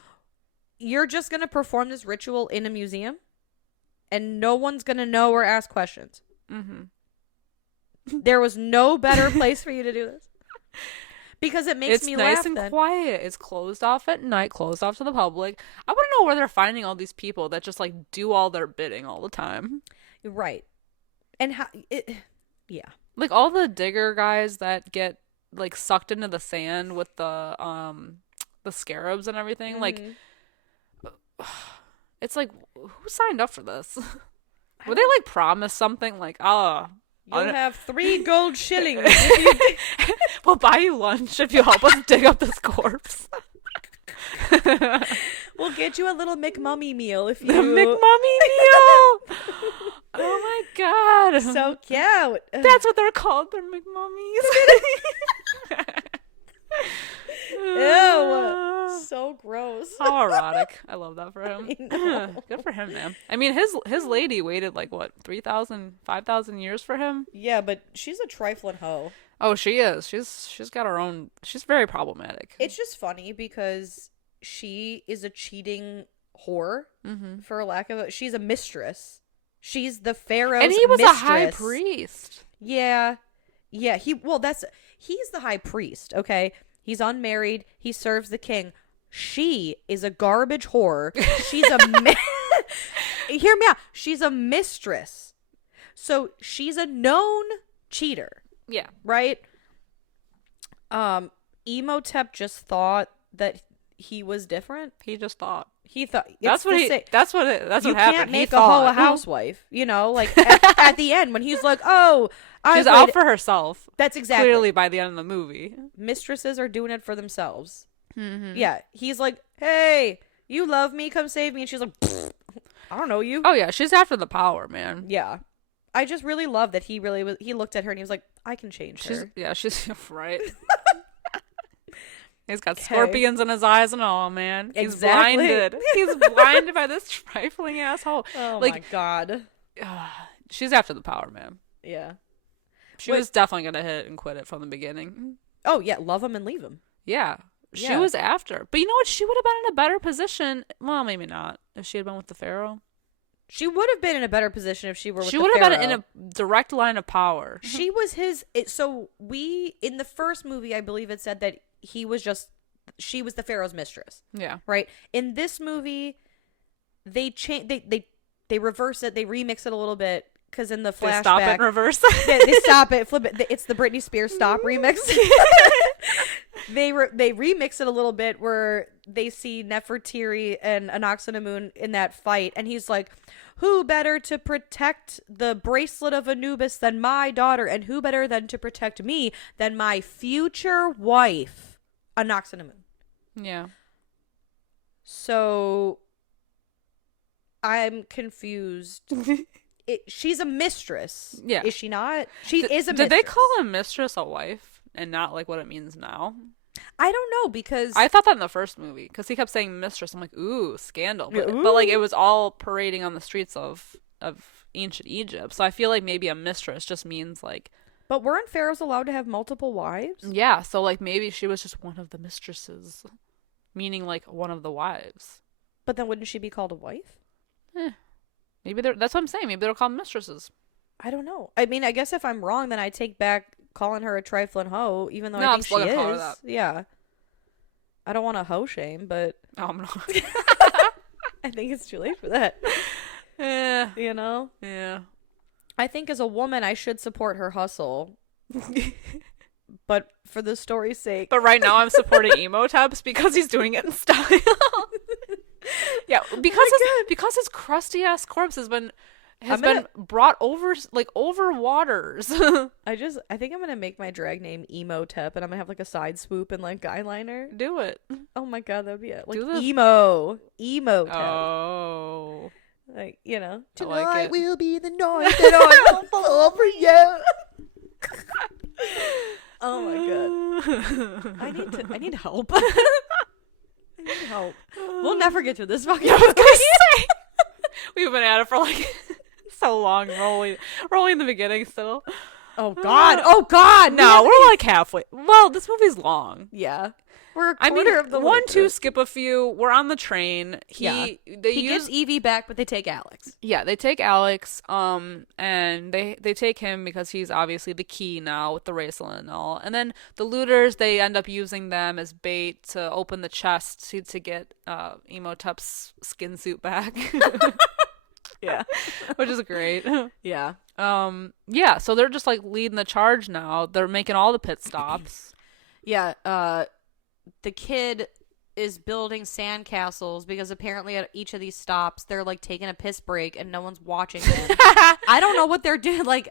You're just going to perform this ritual in a museum and no one's going to know or ask questions. Mm-hmm. There was no better place for you to do this. Because it makes me laugh. It's nice and quiet. It's closed off at night, closed off to the public. I want to know where they're finding all these people that just like do all their bidding all the time. Right. And how yeah. Like all the digger guys that get like sucked into the sand with the scarabs and everything. Mm-hmm. Like it's like, who signed up for this? Would they like promise something like, you'll have 3 gold shillings. We'll buy you lunch if you help us dig up this corpse. We'll get you a little McMummy meal if you... The McMummy meal! Oh my God. So cute. That's what they're called. They're McMummies. Ew. So gross. How erotic. I love that for him. I know. Good for him, man. I mean, his lady waited like, what, 3,000, 5,000 years for him? Yeah, but she's a trifling hoe. Oh, she is. She's got her own... She's very problematic. It's just funny because she is a cheating whore, for lack of a... She's a mistress. She's the pharaoh's and he was mistress. a high priest. Yeah. Yeah, he's the high priest, okay? He's unmarried. He serves the king. She is a garbage whore. She's a... Hear me out. She's a mistress. So she's a known cheater. Yeah. Right? Imhotep just thought that he was different. He just thought. He thought that's what happened. You can't make he a hoe a housewife, you know, like at the end when he's like, "Oh, she's out for herself." That's exactly clearly by the end of the movie. Mistresses are doing it for themselves. Mm-hmm. Yeah, he's like, "Hey, you love me? Come save me." And she's like, "I don't know you." Oh yeah, she's after the power, man. Yeah, I just really love that he looked at her and he was like, "I can change her." She's right. He's got scorpions in his eyes and all, man. He's blinded. He's blinded by this trifling asshole. Oh like, my God. She's after the power, man. Yeah. She was definitely going to hit and quit it from the beginning. Oh, yeah. Love him and leave him. Yeah. She was after. But you know what? She would have been in a better position. Well, maybe not. If she had been with the pharaoh. She would have been in a better position if she were with the She pharaoh. would have been in a direct line of power. She was his... in the first movie, I believe it said that she was the pharaoh's mistress. Yeah. Right? In this movie, they reverse it, they remix it a little bit, because in the They stop it flashback, in reverse. they stop it, flip it. It's the Britney Spears Stop remix. They remix it a little bit where they see Nefertiri and Anck-su-namun in that fight, and he's like, who better to protect the bracelet of Anubis than my daughter, and who better than to protect me than my future wife, Anck-su-namun. Yeah. So I'm confused. She's a mistress. Yeah. Is she not? She is a mistress. Did they call a mistress a wife and not like what it means now? I don't know, because I thought that in the first movie because he kept saying mistress. I'm like, ooh, scandal. But like it was all parading on the streets of ancient Egypt. So I feel like maybe a mistress just means like. But weren't pharaohs allowed to have multiple wives? Yeah, so like maybe she was just one of the mistresses, meaning like one of the wives. But then wouldn't she be called a wife? Maybe that's what I'm saying. Maybe they're called mistresses. I don't know. I mean, I guess if I'm wrong, then I take back calling her a trifling hoe, even though No, I I'm think still she gonna call her is. that. Yeah. I don't want to hoe shame, but Oh, I'm not. I think it's too late for that. Yeah. You know? Yeah. I think as a woman, I should support her hustle. But for the story's sake. But right now I'm supporting Imhotep because he's doing it in style. Yeah, because his crusty ass corpse has been brought over waters. I think I'm gonna make my drag name Imhotep, and I'm gonna have like a side swoop and like eyeliner. Do it. Oh my god, that would be it. Like Do the Imhotep. Oh. Like, you know, I like tonight it. will be the night that I will fall for you. Oh my god. I need help. I need help. We'll never get through this fucking movie. We've been at it for like so long, rolling the beginning still. Oh god. No, we're like halfway. Well, this movie's long. Yeah. We're a quarter of the way one, through. two, skip a few. We're on the train. He gets Evie back, but they take Alex. Yeah, they take Alex, and they take him because he's obviously the key now with the bracelet and all. And then the looters, they end up using them as bait to open the chest to get Imhotep's skin suit back. Yeah. Which is great. Yeah. Yeah, so they're just like leading the charge now. They're making all the pit stops. Yeah, the kid is building sandcastles because apparently at each of these stops they're like taking a piss break and no one's watching them. I don't know what they're doing. Like,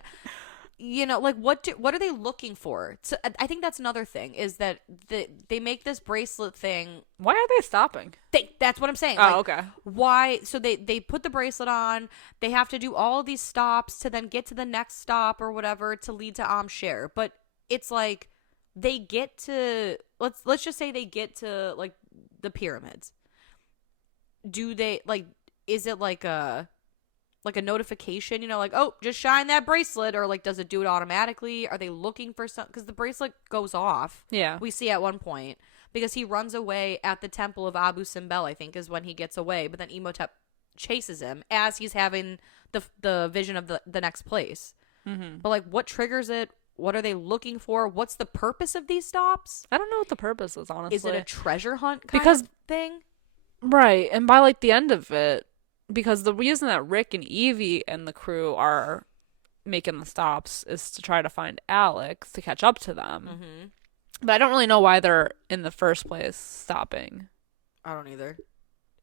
you know, like what are they looking for? So I think that's another thing is that they make this bracelet thing. Why are they stopping? That's what I'm saying. Oh, like, okay. Why? So they put the bracelet on. They have to do all of these stops to then get to the next stop or whatever to lead to Amsher. But it's like they get to let's just say they get to like the pyramids. Do they like? Is it like a notification? You know, like, oh, just shine that bracelet, or like, does it do it automatically? Are they looking for something? Because the bracelet goes off. Yeah, we see at one point because he runs away at the temple of Abu Simbel. I think is when he gets away, but then Imhotep chases him as he's having the vision of the next place. Mm-hmm. But like, what triggers it? What are they looking for? What's the purpose of these stops? I don't know what the purpose is, honestly. Is it a treasure hunt kind of thing? Right, and by like the end of it, because the reason that Rick and Evie and the crew are making the stops is to try to find Alex to catch up to them. Mm-hmm. But I don't really know why they're in the first place stopping. I don't either.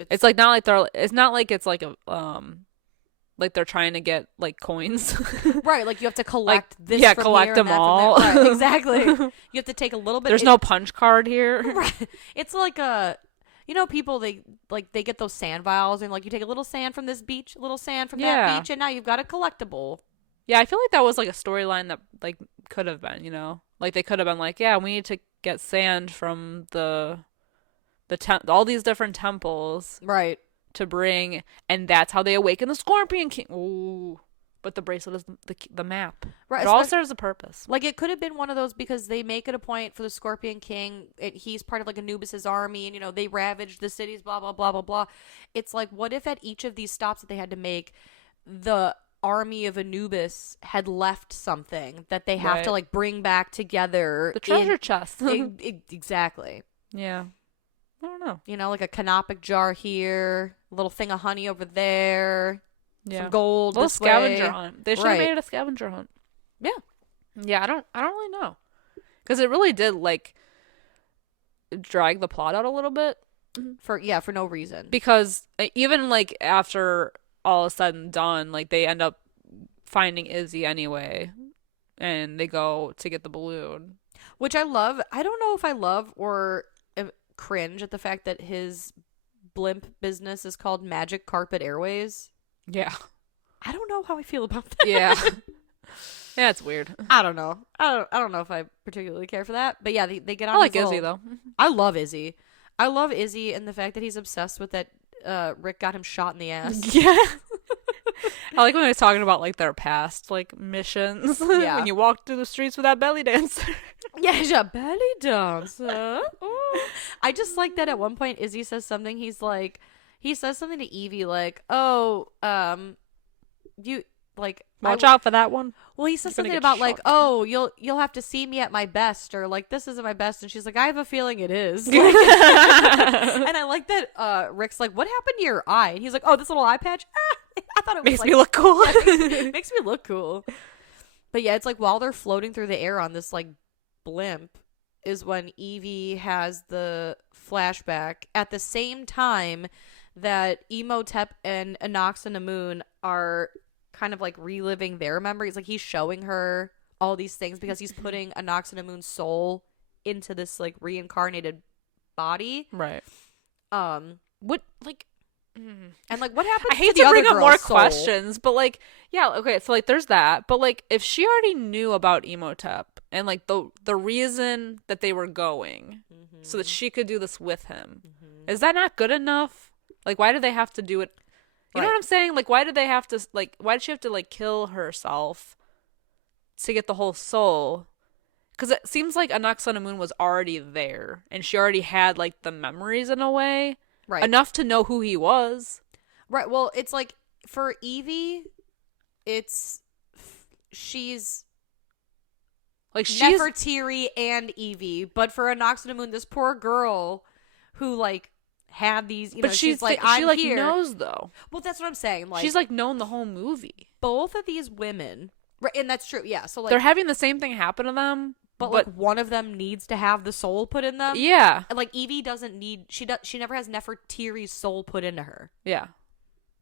It's like not like it's not like it's like a like they're trying to get like coins. Right, like you have to collect like, this. Yeah, from collect here them and that all. from there. Right, exactly. You have to take a little bit. There's no punch card here. Right. It's like you know, people they get those sand vials and like you take a little sand from this beach, a little sand from that beach, and now you've got a collectible. Yeah, I feel like that was like a storyline that like could have been, you know, like they could have been like, yeah, we need to get sand from all these different temples, right? To bring, and that's how they awaken the Scorpion King. Ooh, but the bracelet is the map. Right, it all serves a purpose. Like it could have been one of those because they make it a point for the Scorpion King. He's part of like Anubis's army, and you know they ravaged the cities. Blah blah blah blah blah. It's like, what if at each of these stops that they had to make, the army of Anubis had left something that they have to like bring back together. The treasure chest. Exactly. Yeah. I don't know. You know, like a canopic jar here, a little thing of honey over there. some gold. A little this scavenger way. hunt. They should have made it a scavenger hunt. Yeah. Yeah, I don't really know. Because it really did, like, drag the plot out a little bit. For no reason. Because even, like, after all is said and done, like, they end up finding Izzy anyway. And they go to get the balloon. Which I love. I don't know if I love or cringe at the fact that his blimp business is called Magic Carpet Airways. Yeah. I don't know how I feel about that. Yeah. Yeah, it's weird. I don't know. I don't know if I particularly care for that. But yeah, they get on. I like Izzy, though. I love Izzy. I love Izzy and the fact that he's obsessed with that Rick got him shot in the ass. Yeah. I like when they're talking about, like, their past, like, missions. Yeah. When you walk through the streets with that belly dancer. Yeah, he's a belly dancer. I just like that at one point Izzy says something. He says something to Evie like, "Oh, you like watch out for that one." Well, he says something about like, "Oh, you'll have to see me at my best," or like, "This isn't my best," and she's like, "I have a feeling it is." Like, and I like that Rick's like, "What happened to your eye?" And he's like, "Oh, this little eye patch. I thought it makes was, me look cool." makes me look cool. But yeah, it's like while they're floating through the air on this like blimp is when Evie has the flashback at the same time that Imhotep and Moon are kind of like reliving their memories. Like he's showing her all these things because he's putting Moon's soul into this like reincarnated body. Right. What like and like what happens I hate to the bring other up more soul? questions, but like yeah, okay, so like there's that. But like if she already knew about Imhotep and like the reason that they were going so that she could do this with him, is that not good enough? Like why do they have to do it? You know what I'm saying? Like why did they have to like why did she have to like kill herself to get the whole soul? Because it seems like Moon was already there and she already had like the memories in a way. Right. Enough to know who he was. Right. Well, it's like for Evie, she's like she's Nefertiri and Evie, but for Moon, this poor girl who like had these, you know, she's like she like here. knows though. Well, that's what I'm saying. Like she's like known the whole movie. Both of these women, right? And that's true. Yeah. So like they're having the same thing happen to them. But like one of them needs to have the soul put in them. Yeah. And like Evie doesn't need she never has Nefertiri's soul put into her. Yeah.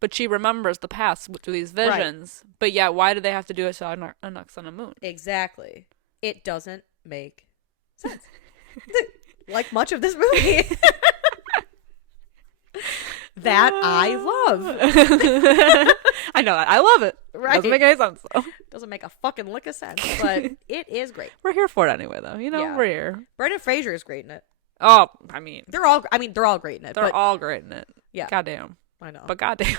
But she remembers the past through these visions. Right. But yeah, why do they have to do it to Moon? Exactly. It doesn't make sense. Like much of this movie. That I love. I know that. I love it. Right. Doesn't make any sense though. Doesn't make a fucking lick of sense, but it is great. We're here for it anyway though. You know, yeah. We're here. Brendan Fraser is great in it. Oh, I mean, they're all great in it. They're all great in it. Yeah. Goddamn. I know. But goddamn.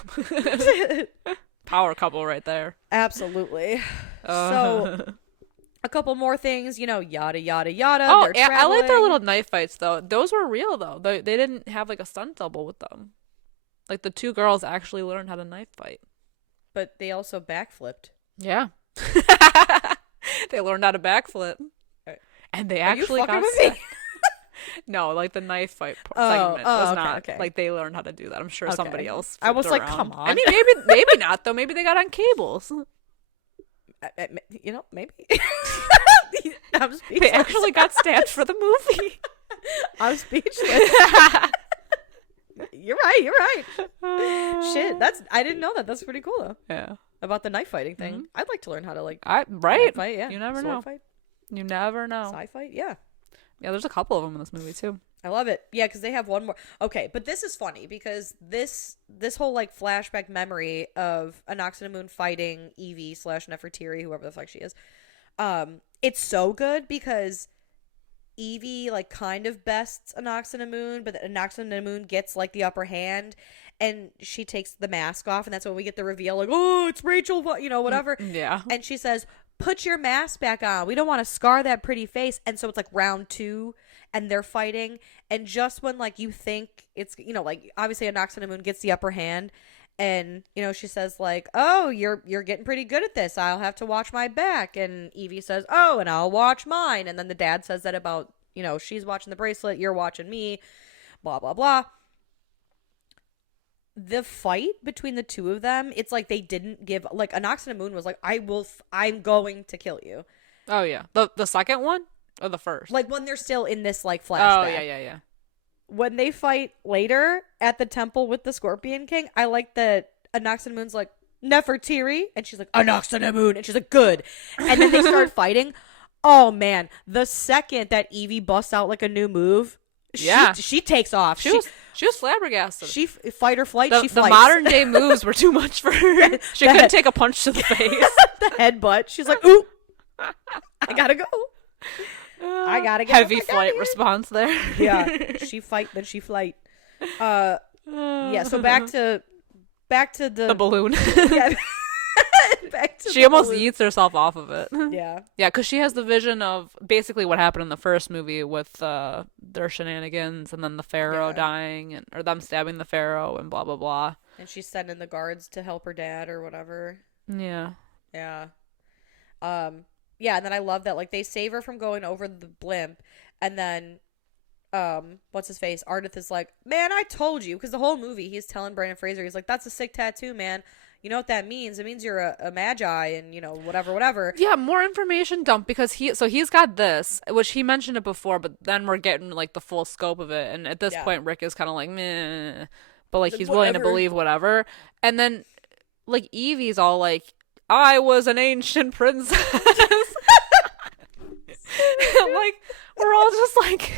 Power couple right there. Absolutely. So a couple more things, you know, yada yada yada. Oh, yeah, I like their little knife fights though. Those were real though. They didn't have like a stunt double with them. Like the two girls actually learned how to knife fight. But they also backflipped. Yeah. They learned how to backflip. And they actually got No, like the knife fight segment was not okay. Like they learned how to do that. I'm sure somebody else. I was like, around. come on. I mean, maybe not though. Maybe they got on cables. You know, maybe. I'm speechless. They actually got stabbed for the movie. I'm speechless. You're right. Shit, I didn't know that. That's pretty cool though. Yeah. About the knife fighting thing. Mm-hmm. I'd like to learn how to like right. fight, yeah. You never know. Fight. You never know. Sci fight, yeah. Yeah, there's a couple of them in this movie too. I love it. Yeah, because they have one more. Okay, but this is funny because this whole like flashback memory of Moon fighting Evie / Nefertiri, whoever the fuck she is. It's so good because Evie like kind of bests Moon, but Moon gets like the upper hand, and she takes the mask off, and that's when we get the reveal, like, oh, it's Rachel, you know, whatever. Yeah. And she says, put your mask back on. We don't want to scar that pretty face. And so it's like round 2, and they're fighting, and just when like you think it's, you know, like obviously Moon gets the upper hand, and you know she says like, oh, you're getting pretty good at this, I'll have to watch my back, and Evie says, oh, and I'll watch mine, and then the dad says that about, you know, she's watching the bracelet, you're watching me, blah blah blah. the fight between the two of them, it's like they didn't give, like, Anox and Moon was like, I'm going to kill you. Oh, yeah. The second one? Or the first? Like, when they're still in this, like, flashback. Oh, yeah. When they fight later at the temple with the Scorpion King, I like that Anox and Moon's like, Nefertiri, and she's like, Anox and Moon, and she's like, good. And then they start fighting. Oh, man. The second that Evie busts out, like, a new move, she takes off. She was flabbergasted. She fight or flight, she flights. The modern day moves were too much for her. She couldn't take a punch to the face. The headbutt. She's like, ooh, I gotta go. I gotta get heavy flight response there. Yeah, she fight, then she flight. Yeah. So back to the balloon. Yeah. Back to she almost eats herself off of it. Yeah. Yeah, because she has the vision of basically what happened in the first movie with their shenanigans and then the pharaoh dying or them stabbing the pharaoh and blah blah blah. And she's sending the guards to help her dad or whatever. Yeah. Yeah. Yeah, and then I love that, like, they save her from going over the blimp, and then, what's his face? Ardith is like, man, I told you, because the whole movie, he's telling Brandon Fraser, he's like, that's a sick tattoo, man. You know what that means? It means you're a magi, and, you know, whatever. Yeah, more information dump, because he's got this, which he mentioned it before, but then we're getting, like, the full scope of it, and at this point, Rick is kind of like, meh, but, like, he's willing to believe whatever, and then, like, Evie's all like, I was an ancient princess. Like, we're all just like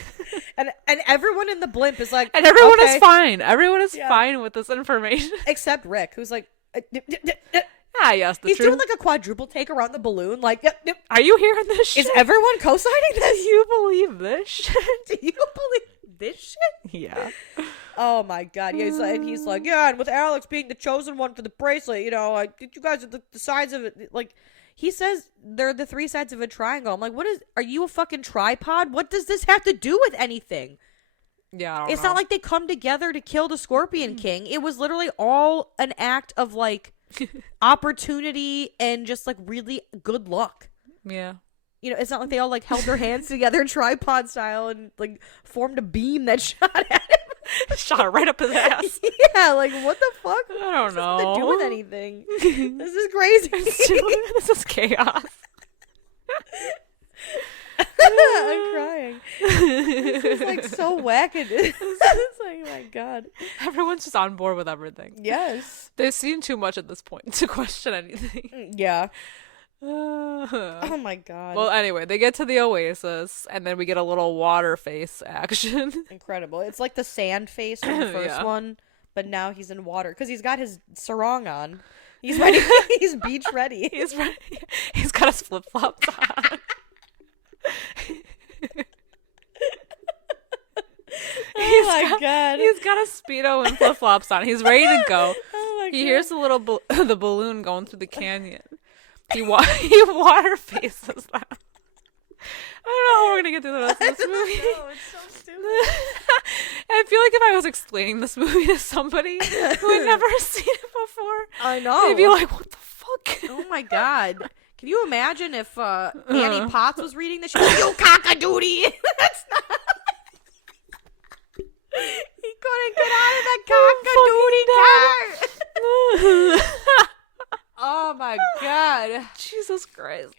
and everyone in the blimp is like, and everyone is fine. Everyone is fine with this information except Rick, who's like, yes, he's doing like a quadruple take around the balloon. Like, are you hearing this shit? Is everyone co-signing this? Do you believe this shit? Do you believe this shit? Yeah. Oh my god. Yeah, he's like, yeah, and with Alex being the chosen one for the bracelet, you know, like, you guys are the sides of it. Like, he says they're the three sides of a triangle. I'm like, are you a fucking tripod? What does this have to do with anything? Yeah, it's not like they come together to kill the Scorpion King. It was literally all an act of, like, opportunity and just, like, really good luck. Yeah. You know, it's not like they all, like, held their hands together tripod style and, like, formed a beam that shot at him. Shot it right up his ass. Yeah, like, what the fuck? I don't know. Nothing to do with anything. This is crazy. This is chaos. I'm crying. This is, like, so wackadoo. It's like, oh my god. Everyone's just on board with everything. Yes. They've seen too much at this point to question anything. Yeah. Oh my god. Well, anyway, they get to the oasis, and then we get a little water face action. Incredible. It's like the sand face from the first one, but now he's in water because he's got his sarong on. He's ready. He's beach ready. He's ready. He's got his flip flops on. Oh my god. He's got a Speedo and flip flops on. He's ready to go. Oh my god. He hears the little the balloon going through the canyon. He water faces them. I don't know how we're gonna get through the rest of this movie. It's so stupid. I feel like if I was explaining this movie to somebody who had never seen it before, I know, they'd be like, "What the fuck?" Oh my god. Can you imagine if Annie Potts was reading this? She'd be like, you cock-a-doodie. That's not. He couldn't get out of the cock-a-doodie car. Oh my god. Jesus Christ.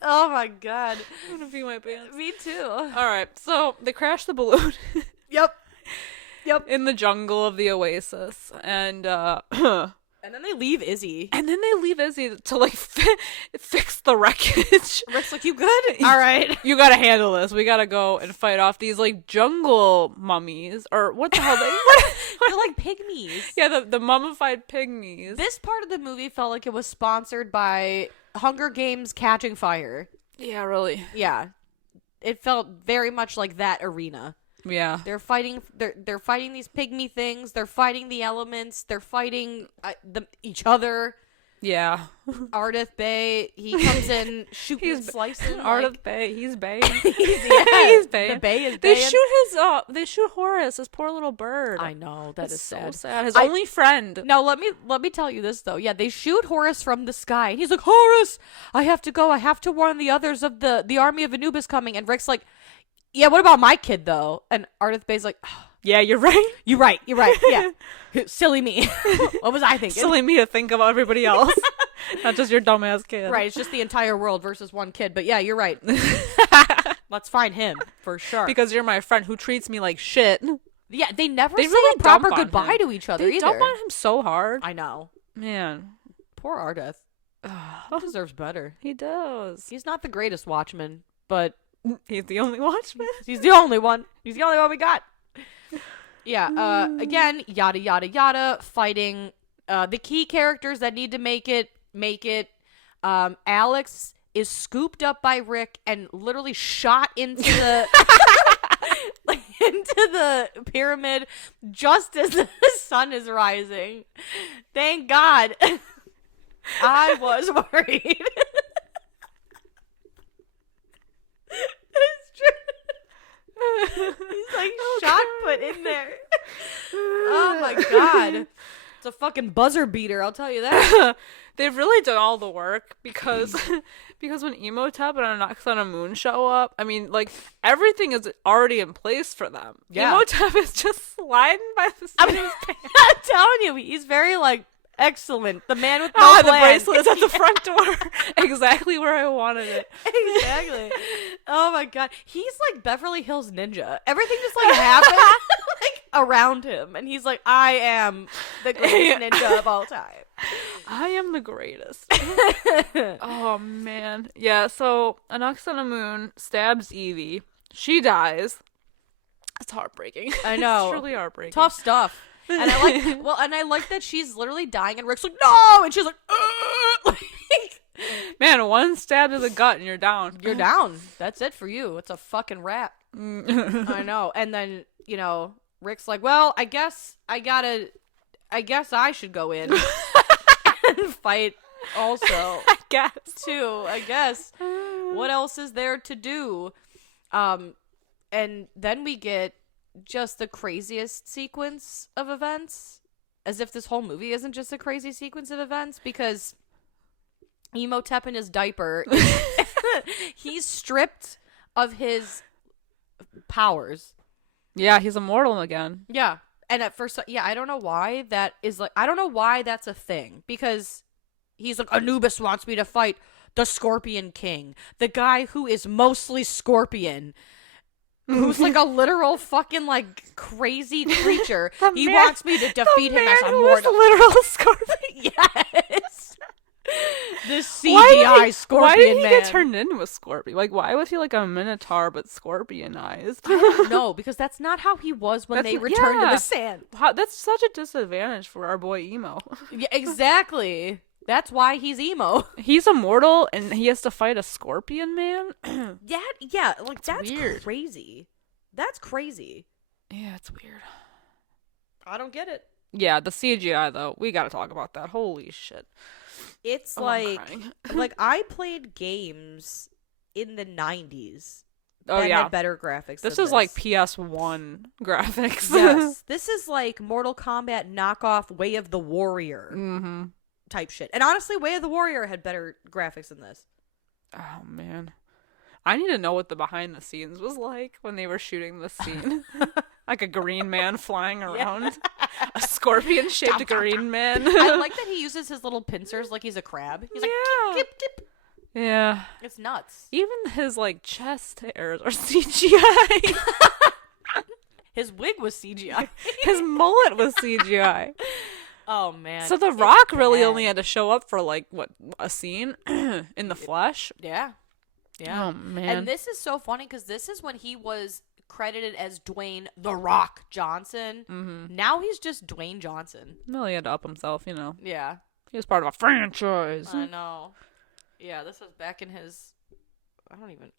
Oh my god. I'm gonna pee my pants. Me too. Alright, so they crash the balloon. Yep. In the jungle of the oasis. And and then they leave Izzy. To, like, fix the wreckage. Rick's like, you good? Alright. You gotta handle this. We gotta go and fight off these, like, jungle mummies. Or what the hell? They're like pygmies. Yeah, the mummified pygmies. This part of the movie felt like it was sponsored by Hunger Games Catching Fire. Yeah, really. Yeah. It felt very much like that arena. Yeah. They're fighting these pygmy things. They're fighting the elements. They're fighting each other. Yeah. Ardith Bay, he comes in shooting and slicing. Ardith Bay, he's baying. He's baying. The Bay is baying. They shoot Horace, his poor little bird. I know, that is so sad. sad. His only friend. Now let me tell you this though. Yeah, they shoot Horace from the sky, and he's like, Horace, I have to go. I have to warn the others of the army of Anubis coming. And Rick's like, yeah, what about my kid though? And Ardith Bay's like, oh, Yeah, you're right. You're right. Yeah. Silly me. What was I thinking? Silly me to think about everybody else. Not just your dumbass kid. Right, it's just the entire world versus one kid. But yeah, you're right. Let's find him for sure. Because you're my friend who treats me like shit. Yeah, they never say really a proper dump on goodbye him. to each other They either. dump on him so hard. I know. Man. Poor Ardeth. He deserves better. He does. He's not the greatest watchman, but He's the only watchman. he's the only one. He's the only one we got. Yeah, again, yada, yada, yada, fighting the key characters that need to make it. Alex is scooped up by Rick and literally shot into the into the pyramid just as the sun is rising. Thank God. I was worried. It's true. He's like shot put in there. Oh my God. It's a fucking buzzer beater, I'll tell you that. They've really done all the work because when Imhotep and Anox on a Moon show up, I mean, like, everything is already in place for them. Yeah. Imhotep is just sliding by the seat of his pants. I'm telling you, he's very, like, excellent. The man with The plan. bracelet is at the front door. Exactly where I wanted it. Exactly. Oh my God. He's like Beverly Hills Ninja. Everything just like happens like around him. And he's like, I am the greatest ninja of all time. I am the greatest. Oh, man. Yeah, so Anox on a Moon stabs Evie. She dies. It's heartbreaking. I know. It's truly heartbreaking. Tough stuff. And I like that she's literally dying and Rick's like, no! And she's like, like, man, one stab to the gut and you're down. you're down. That's it for you. It's a fucking wrap. I know. And then, Rick's like, well, I guess I should go in and fight also. I guess. Too, I guess. What else is there to do? And then we get just the craziest sequence of events, as if this whole movie isn't just a crazy sequence of events, because Imhotep in his diaper, he's stripped of his powers. Yeah, he's immortal again. Yeah. And at first, I don't know why that is like, I don't know why that's a thing, because he's like, Anubis wants me to fight the Scorpion King, the guy who is mostly scorpion, who's like a literal fucking like crazy creature. He wants me to defeat him as a mortal. Literal scorpion. Yes. This CGI scorpion Why did he man. get turned into a scorpion? Like, why was he like a minotaur but scorpionized? No, because that's not how he was when they returned to the sand. Wow, that's such a disadvantage for our boy Emo. Yeah, exactly. That's why he's emo. He's immortal and he has to fight a scorpion man? Yeah, like that's weird. crazy. That's crazy. Yeah, it's weird. I don't get it. Yeah, the CGI though, we gotta talk about that. Holy shit. It's I'm like crying. like I played games in the 90s Oh that yeah. had better graphics. This than is like PS1 graphics. Yes. This is like Mortal Kombat knockoff Way of the Warrior Mm-hmm. type shit. And honestly, Way of the Warrior had better graphics than this. Oh man. I need to know what the behind the scenes was like when they were shooting this scene. Like a green man flying around. A scorpion shaped green man. I like that he uses his little pincers like he's a crab. He's like, kip, kip, kip. Yeah. It's nuts. Even his like chest hairs are CGI. His wig was CGI. His mullet was CGI. Oh man. So The Rock really only had to show up for like what, a scene in the flesh? Yeah. Yeah. Oh man. And this is so funny because this is when he was credited as Dwayne The Rock Johnson. Mm-hmm. Now he's just Dwayne Johnson. Well, he had to up himself, you know. Yeah. He was part of a franchise. I know. Yeah, this was back in his...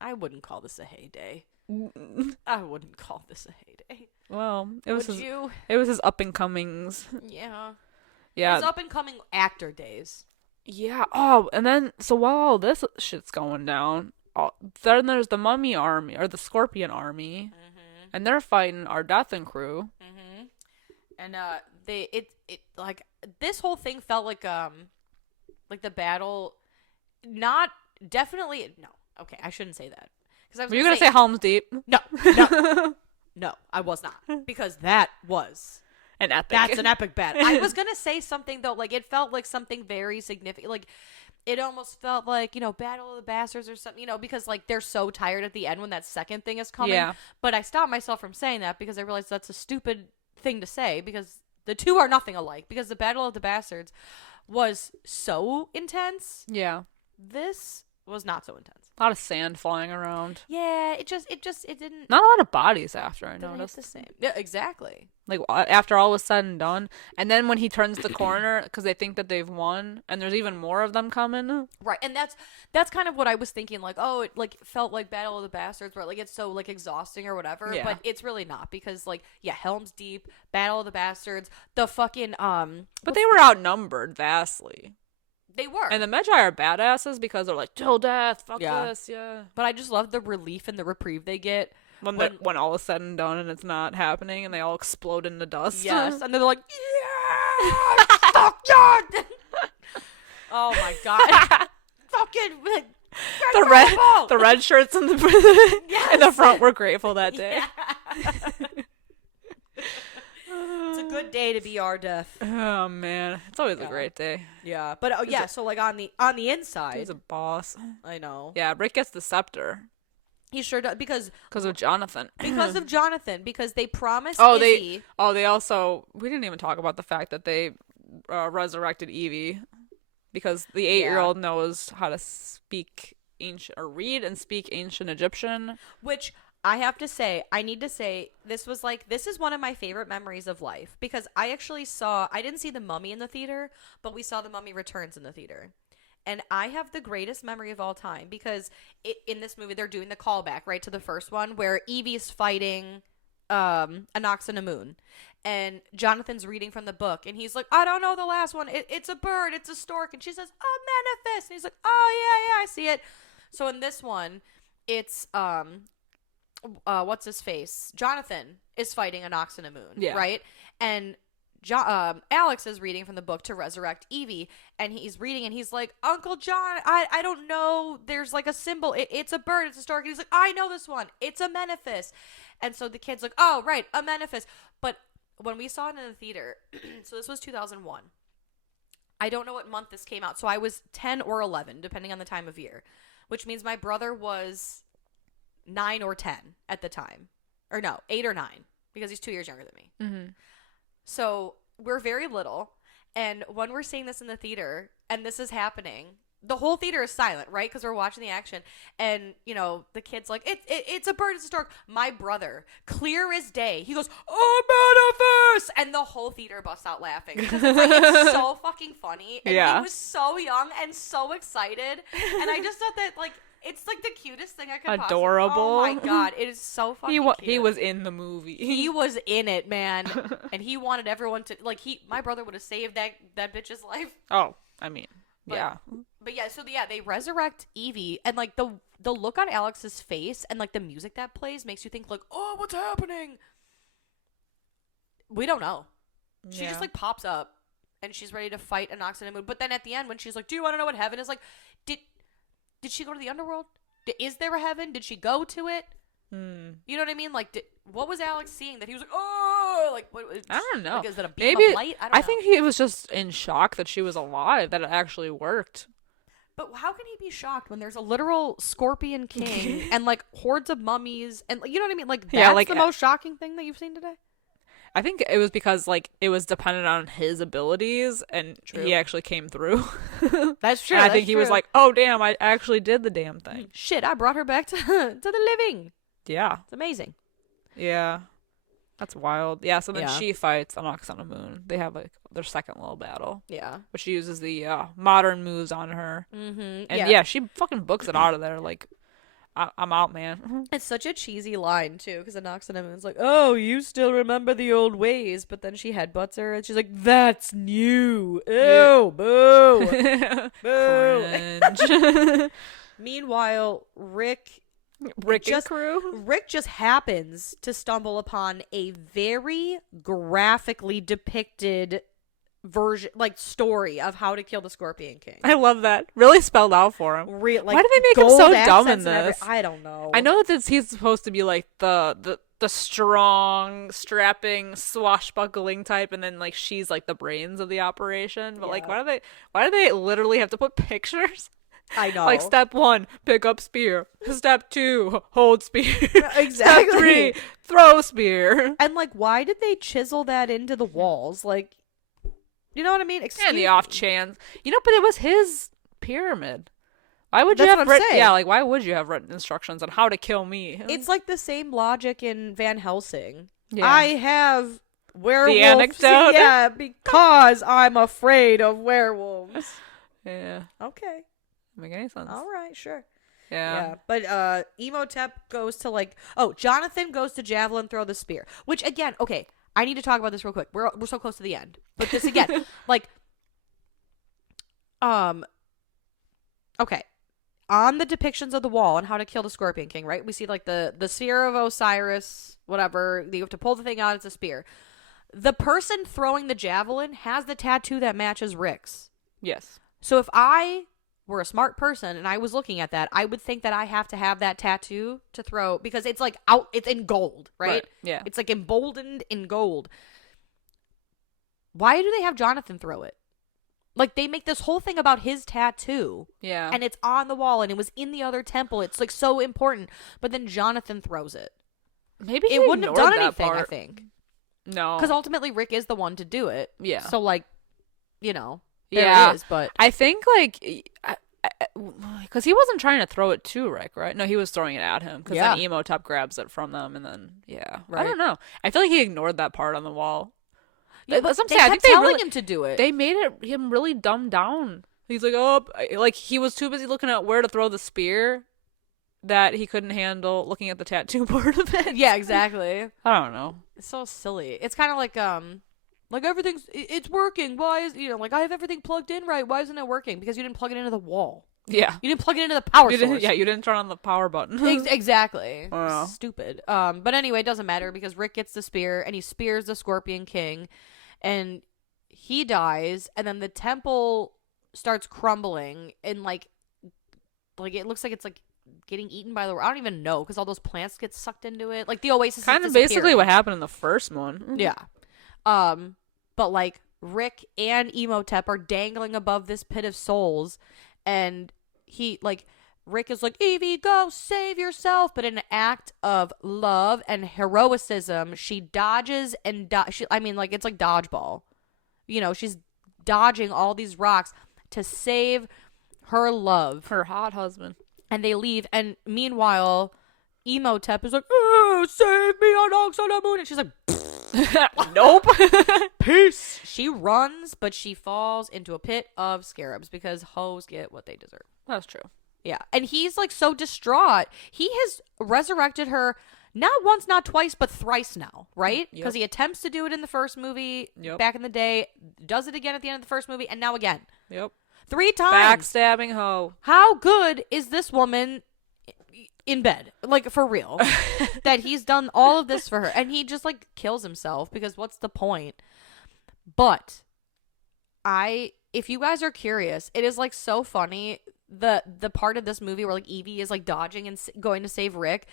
I wouldn't call this a heyday. I wouldn't call this a heyday. Well, it was Would you? It was his up and comings. Yeah. Yeah. His up-and-coming actor days. Yeah. Oh, and then so while all this shit's going down, then there's the Mummy Army or the Scorpion Army, and they're fighting our Death and crew. Mm-hmm. And it like this whole thing felt like the battle. Not definitely no. Okay, I shouldn't say that because I was. Were you gonna say Helm's Deep? No. No, I was not. Because that was... An epic. That's an epic battle. I was going to say something, though. Like, it felt like something very significant. Like, it almost felt like, you know, Battle of the Bastards or something, you know, because, like, they're so tired at the end when that second thing is coming. Yeah. But I stopped myself from saying that because I realized that's a stupid thing to say because the two are nothing alike. Because the Battle of the Bastards was so intense. Yeah. This was not so intense. A lot of sand flying around. Yeah, it didn't... Not a lot of bodies after, I didn't hit noticed. the same. Yeah, exactly. Like, after all was said and done. And then when he turns the corner, because they think that they've won, and there's even more of them coming. Right, and that's kind of what I was thinking, like, oh, it, like, felt like Battle of the Bastards, where, like, it's so, like, exhausting or whatever, Yeah. but it's really not, because, like, yeah, Helm's Deep, Battle of the Bastards, the fucking, But they were outnumbered vastly. They were. And the Magi are badasses because they're like, till death, fuck Yeah. this, yeah. But I just love the relief and the refuge they get. When all is said and done and it's not happening and they all explode into dust. Yes, and they're like, yeah, fuck yeah. Oh my god. Fucking the red shirts in the Yes. in the front were grateful that day. Yeah. It's a good day to be our death. Oh man, it's always a great day. Yeah, but oh yeah, so like on the inside, He's a boss. I know. Yeah, Rick gets the scepter He sure does because of Jonathan. of Jonathan, because they promised they Izzy. also, we didn't even talk about the fact that they resurrected Evie because the 8-year-old knows how to speak ancient or read and speak ancient Egyptian, Which I have to say, I need to say, this is one of my favorite memories of life because I didn't see The Mummy in the theater, but we saw The Mummy Returns in the theater. And I have the greatest memory of all time because in this movie, they're doing the callback, right, to the first one where Evie's fighting an ox and a moon. And Jonathan's reading from the book. And he's like, I don't know the last one. It's a bird. It's a stork. And she says, a manifest. And he's like, oh, yeah, I see it. So in this one, it's, what's his face? Jonathan is fighting an ox and a moon, right? And Alex is reading from the book to resurrect Evie, and he's reading, and he's like, Uncle John, I don't know, there's like a symbol, it's a bird, it's a stork, and he's like, I know this one, it's a manifest. And so the kid's like, oh, right, a manifest. But when we saw it in the theater, so this was 2001, I don't know what month this came out, so I was 10 or 11, depending on the time of year, which means my brother was 9 or 10 at the time. Or no, 8 or 9, because he's 2 years younger than me. Mm-hmm. So we're very little, and when we're seeing this in the theater, and this is happening, the whole theater is silent, right? Because we're watching the action, and, you know, the kid's like, it's a bird, it's a stork. My brother, clear as day, he goes, oh, manifest! And the whole theater busts out laughing. Because it's so fucking funny, and he was so young and so excited, and I just thought that, like, it's like the cutest thing I could adorable. Oh my god, it is so fucking cute. He was in the movie. He was in it, man, and he wanted everyone to like. My brother would have saved that bitch's life. Oh, I mean, yeah. But yeah, so they resurrect Evie, and like the look on Alex's face, and like the music that plays makes you think like, oh, what's happening? We don't know. She just like pops up, and she's ready to fight an ox and a moon. But then at the end, when she's like, do you want to know what heaven is like? Did she go to the underworld? Is there a heaven? Did she go to it? You know what I mean? Like, what was Alex seeing that he was like, oh, like, what? I don't know. Like, is it a beam of light? I think he was just in shock that she was alive, that it actually worked. But how can he be shocked when there's a literal scorpion king and like hordes of mummies and you know what I mean? Like, that's the most shocking thing that you've seen today. I think it was because, like, it was dependent on his abilities, and he actually came through. That's true. And I think he was like, oh, damn, I actually did the damn thing. Shit, I brought her back to the living. Yeah. It's amazing. Yeah. That's wild. Yeah, so then she fights an ox on a moon. They have, like, their second little battle. Yeah. But she uses the modern moves on her. Mm-hmm. And, she fucking books it out of there, like, I'm out, man. It's such a cheesy line, too, because Anox and Moon's like, oh, you still remember the old ways, but then she headbutts her, and she's like, that's new. Ew, boo. Boo. Cringe. Meanwhile, Rick and crew? Rick just happens to stumble upon a very graphically depicted version, like, story of how to kill the Scorpion King. I love that. Really spelled out for him. Like, why do they make him so dumb in this? I don't know. I know that he's supposed to be like the the strong, strapping, swashbuckling type, and then like she's like the brains of the operation. But like, Yeah. why do they literally have to put pictures? I know. Like step 1, pick up spear. Step 2, hold spear. Exactly. Step 3, throw spear. And like, why did they chisel that into the walls? Like, you know what I mean? And the off chance, but it was his pyramid. Why would you That's have what I'm saying. Yeah, like why would you have written instructions on how to kill me? It's like the same logic in Van Helsing. Yeah. I have werewolves. The anecdote. Yeah, because I'm afraid of werewolves. Yeah. Okay. Doesn't make any sense. All right, sure. Yeah. But Imhotep goes to Jonathan goes to javelin throw the spear. Which again, okay, I need to talk about this real quick. We're so close to the end. But this again, okay. On the depictions of the wall and how to kill the Scorpion King, right? We see like the spear of Osiris, whatever. You have to pull the thing out, it's a spear. The person throwing the javelin has the tattoo that matches Rick's. Yes. So if I were a smart person and I was looking at that, I would think that I have to have that tattoo to throw because it's like it's in gold, right? Yeah. It's like emboldened in gold. Why do they have Jonathan throw it? Like, they make this whole thing about his tattoo. Yeah. And it's on the wall, and it was in the other temple. It's, like, so important. But then Jonathan throws it. Maybe it wouldn't have done anything, part. I think. No. Because ultimately, Rick is the one to do it. Yeah. So, like, there it is, but... I think, like... Because he wasn't trying to throw it to Rick, right? No, he was throwing it at him. Because then Imhotep grabs it from them, and then, Right. I don't know. I feel like he ignored that part on the wall. Yeah, but They kept telling him to do it. They made him really dumbed down. He's like, like he was too busy looking at where to throw the spear that he couldn't handle looking at the tattoo part of it. Yeah, exactly. I don't know. It's so silly. It's kind of like it's working. Why is like I have everything plugged in right? Why isn't it working? Because you didn't plug it into the wall. Yeah, you didn't plug it into the power source. You didn't turn on the power button. Exactly. Stupid. But anyway, it doesn't matter because Rick gets the spear and he spears the Scorpion King, and he dies. And then the temple starts crumbling, and like it looks like it's like getting eaten by I don't even know because all those plants get sucked into it. Like the oasis. Kind of basically what happened in the first one. Yeah. But like Rick and Imhotep are dangling above this pit of souls, and Rick is like, Evie, go save yourself. But in an act of love and heroicism, she dodges and it's like dodgeball. She's dodging all these rocks to save her love, her hot husband. And they leave. And meanwhile, Imhotep is like, oh, save me on Ox on the Moon. And she's like, nope. Peace. She runs, but she falls into a pit of scarabs because hoes get what they deserve. That's true. Yeah. And he's like so distraught. He has resurrected her not once, not twice, but thrice now, right? Because he attempts to do it in the first movie back in the day, does it again at the end of the first movie, and now again. Yep. 3 times. Backstabbing hoe. How good is this woman in bed? Like, for real. That he's done all of this for her. And he just, like, kills himself because what's the point? But if you guys are curious, it is, like, so funny. The part of this movie where like Evie is like dodging and going to save Rick.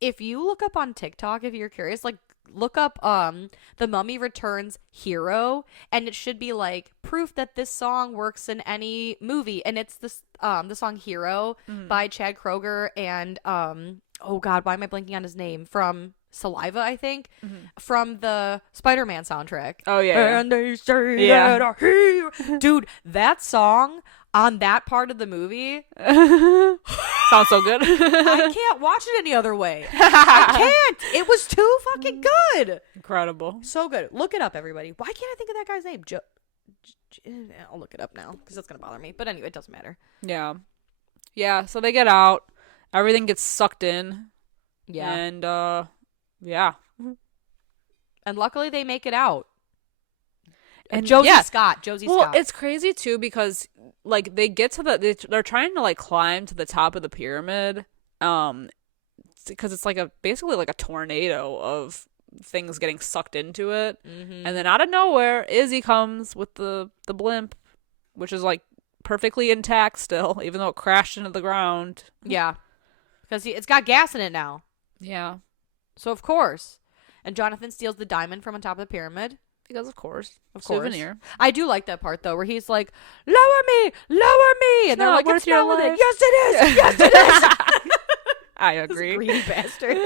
If you look up on TikTok, if you're curious, like look up The Mummy Returns Hero, and it should be like proof that this song works in any movie, and it's this the song Hero by Chad Kroeger and oh god, why am I blanking on his name? From Saliva, I think, from the Spider-Man soundtrack. Oh yeah. And they say that a hero. Dude, that song on that part of the movie sounds so good. I can't watch it any other way. I can't. It was too fucking good. Incredible. So good. Look it up, everybody. Why can't I think of that guy's name? I'll look it up now because that's going to bother me. But anyway, it doesn't matter. Yeah. Yeah, so they get out. Everything gets sucked in. Yeah. And, yeah. And luckily they make it out. And Josie Scott. Well, it's crazy too because like they get to they're trying to like climb to the top of the pyramid, because it's like basically like a tornado of things getting sucked into it, and then out of nowhere, Izzy comes with the blimp, which is like perfectly intact still, even though it crashed into the ground. Yeah, because it's got gas in it now. Yeah. So of course. And Jonathan steals the diamond from on top of the pyramid. Because of course. Souvenir. I do like that part though, where he's like, lower me, and they're like, it's not worth it. Yes, it is. Yes, it is. I agree. Greedy bastard.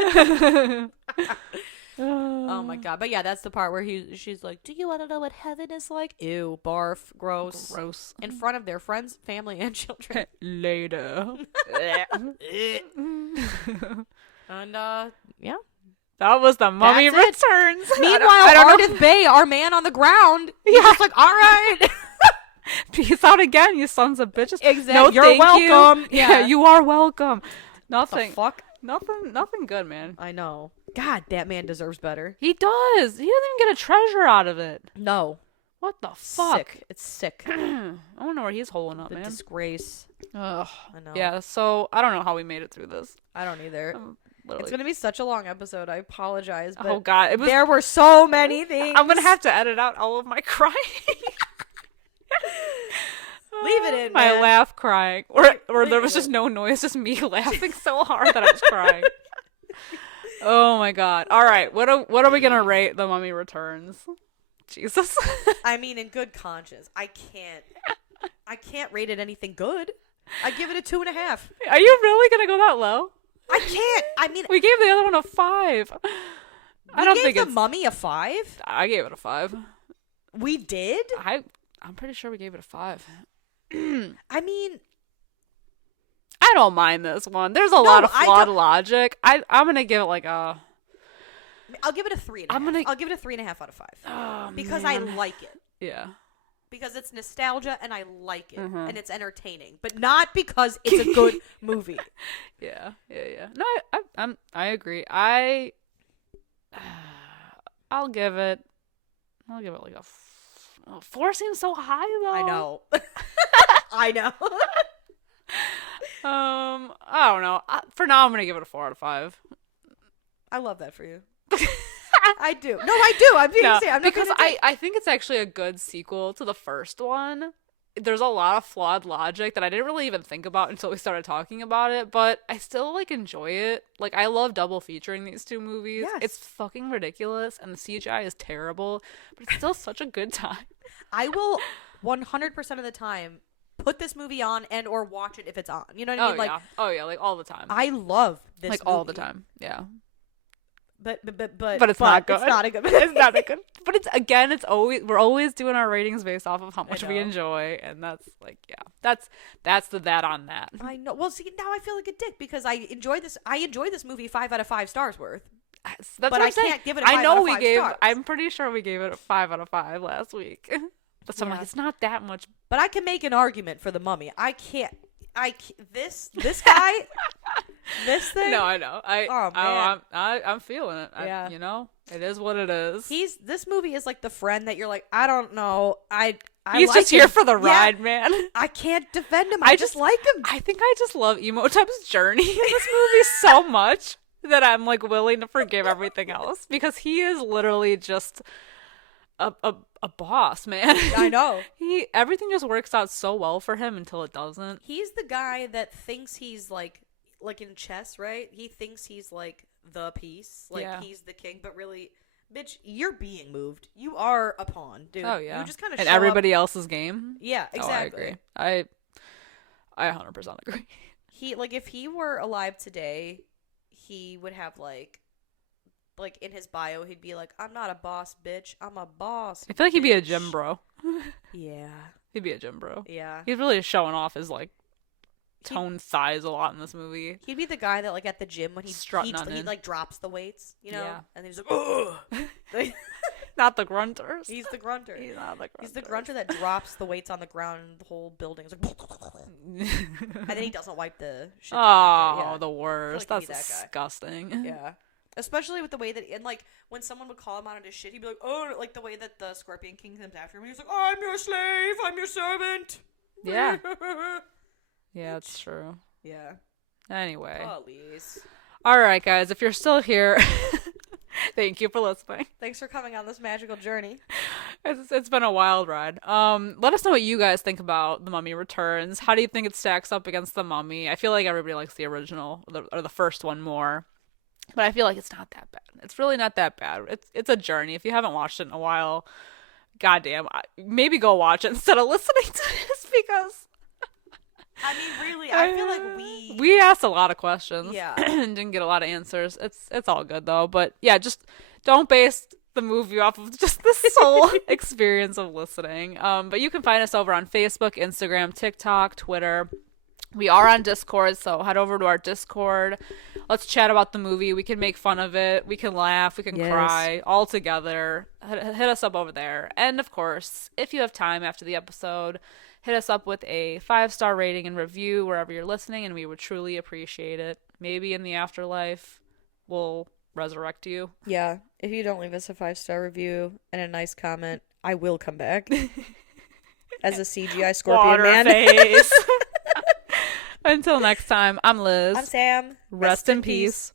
Oh my god. But yeah, that's the part where she's like, do you want to know what heaven is like? Ew, barf, gross. In front of their friends, family, and children. Later. And yeah. That was The Mummy Returns. Meanwhile, Ardith Bay, our man on the ground, he's just like, all right. Peace out again, you sons of bitches. Exactly. No, you're welcome. Yeah, you are welcome. Nothing. Fuck? Nothing good, man. I know. God, that man deserves better. He does. He doesn't even get a treasure out of it. No. What the fuck? Sick. It's sick. I wonder where he's holding up, the man. Disgrace. Ugh. I know. Yeah, so I don't know how we made it through this. I don't either. It's going to be such a long episode. I apologize. But oh, God. There were so many things. I'm going to have to edit out all of my crying. Leave it in, my man. laugh crying. Or there was just no noise, just me laughing so hard that I was crying. Oh, my God. All right. What are we going to rate The Mummy Returns? Jesus. I mean, in good conscience, I can't rate it anything good. I give it a 2.5. Are you really going to go that low? I can't. I mean, we gave the other one a 5. I don't think the Mummy a 5. I gave it a 5. We did. I'm pretty sure we gave it a 5. I mean, I don't mind this one. There's a lot of flawed logic. I'm gonna give it like a. I'll give it a 3.5. I'll give it a 3.5 out of 5 because man. I like it. Yeah. Because it's nostalgia and I like it and it's entertaining, but not because it's a good movie. Yeah. No, I agree. I'll give it like a 4. Seems so high though. I know. I know. I don't know. For now, I'm gonna give it a 4 out of 5. I love that for you. I do. No, I do. I'm being serious. I'm because I think it's actually a good sequel to the first one. There's a lot of flawed logic that I didn't really even think about until we started talking about it, but I still like enjoy it. Like I love double featuring these two movies. Yes. It's fucking ridiculous and the CGI is terrible, but it's still such a good time. I will 100% of the time put this movie on and or watch it if it's on. You know what I mean? Like, like all the time. I love this like movie. all the time. Yeah. But it's not good. It's not a good movie. It's not a good. But we're always doing our ratings based off of how much we enjoy, and that's like that's the that on that. I know. Well, see, now I feel like a dick because I enjoy this movie 5 out of 5 stars worth. That's but I can't give it a 5 out of 5 stars. I'm pretty sure we gave it a 5 out of 5 last week. But so I'm like, it's not that much. But I can make an argument for The Mummy. I can't. This guy. This thing? No, I know. I'm feeling it. Yeah. It is what it is. This movie is like the friend that you're like, I don't know. He's just here for the ride, man. I can't defend him. I just like him. I think I just love Imhotep's journey in this movie so much that I'm like willing to forgive everything else because he is literally just a boss, man. I know. Everything just works out so well for him until it doesn't. He's the guy that thinks he's like in chess, right? He thinks he's like the piece, he's the king, but really, bitch, you're being moved. You are a pawn, dude. Oh yeah, you just kind of and everybody else's game. Yeah, exactly. Oh, I agree. I 100% agree. If he were alive today, he would have like in his bio, he'd be like, "I'm not a boss, bitch. I'm a boss." I feel like he'd be a gym bro. Yeah, he'd be a gym bro. Yeah, he's really showing off his tone thighs a lot in this movie. He'd be the guy that at the gym when he drops the weights, yeah. And he's like, "Oh." Not the grunter. He's the grunter. He's not the grunter. He's the grunter that drops the weights on the ground and the whole building is like and then he doesn't wipe the shit down after. The worst. That's disgusting. Yeah. Especially with the way that when someone would call him out on his shit, he'd be like, "Oh," like the way that the Scorpion King comes after him. He's like, "Oh, I'm your slave. I'm your servant." Yeah. Yeah, that's true. Yeah. Anyway. Please. All right, guys. If you're still here, thank you for listening. Thanks for coming on this magical journey. It's been a wild ride. Let us know what you guys think about The Mummy Returns. How do you think it stacks up against The Mummy? I feel like everybody likes the original or the first one more. But I feel like it's not that bad. It's really not that bad. It's a journey. If you haven't watched it in a while, goddamn, maybe go watch it instead of listening to this because I mean, really, I feel like we asked a lot of questions. Yeah. And didn't get a lot of answers. It's all good though. But yeah, just don't base the movie off of just the sole experience of listening. But you can find us over on Facebook, Instagram, TikTok, Twitter. We are on Discord, so head over to our Discord. Let's chat about the movie. We can make fun of it. We can laugh. We can cry all together. Hit us up over there. And of course, if you have time after the episode, hit us up with a 5-star rating and review wherever you're listening, and we would truly appreciate it. Maybe in the afterlife, we'll resurrect you. Yeah. If you don't leave us a 5-star review and a nice comment, I will come back as a CGI Scorpion Man. Face. Until next time, I'm Liz. I'm Sam. Rest in peace.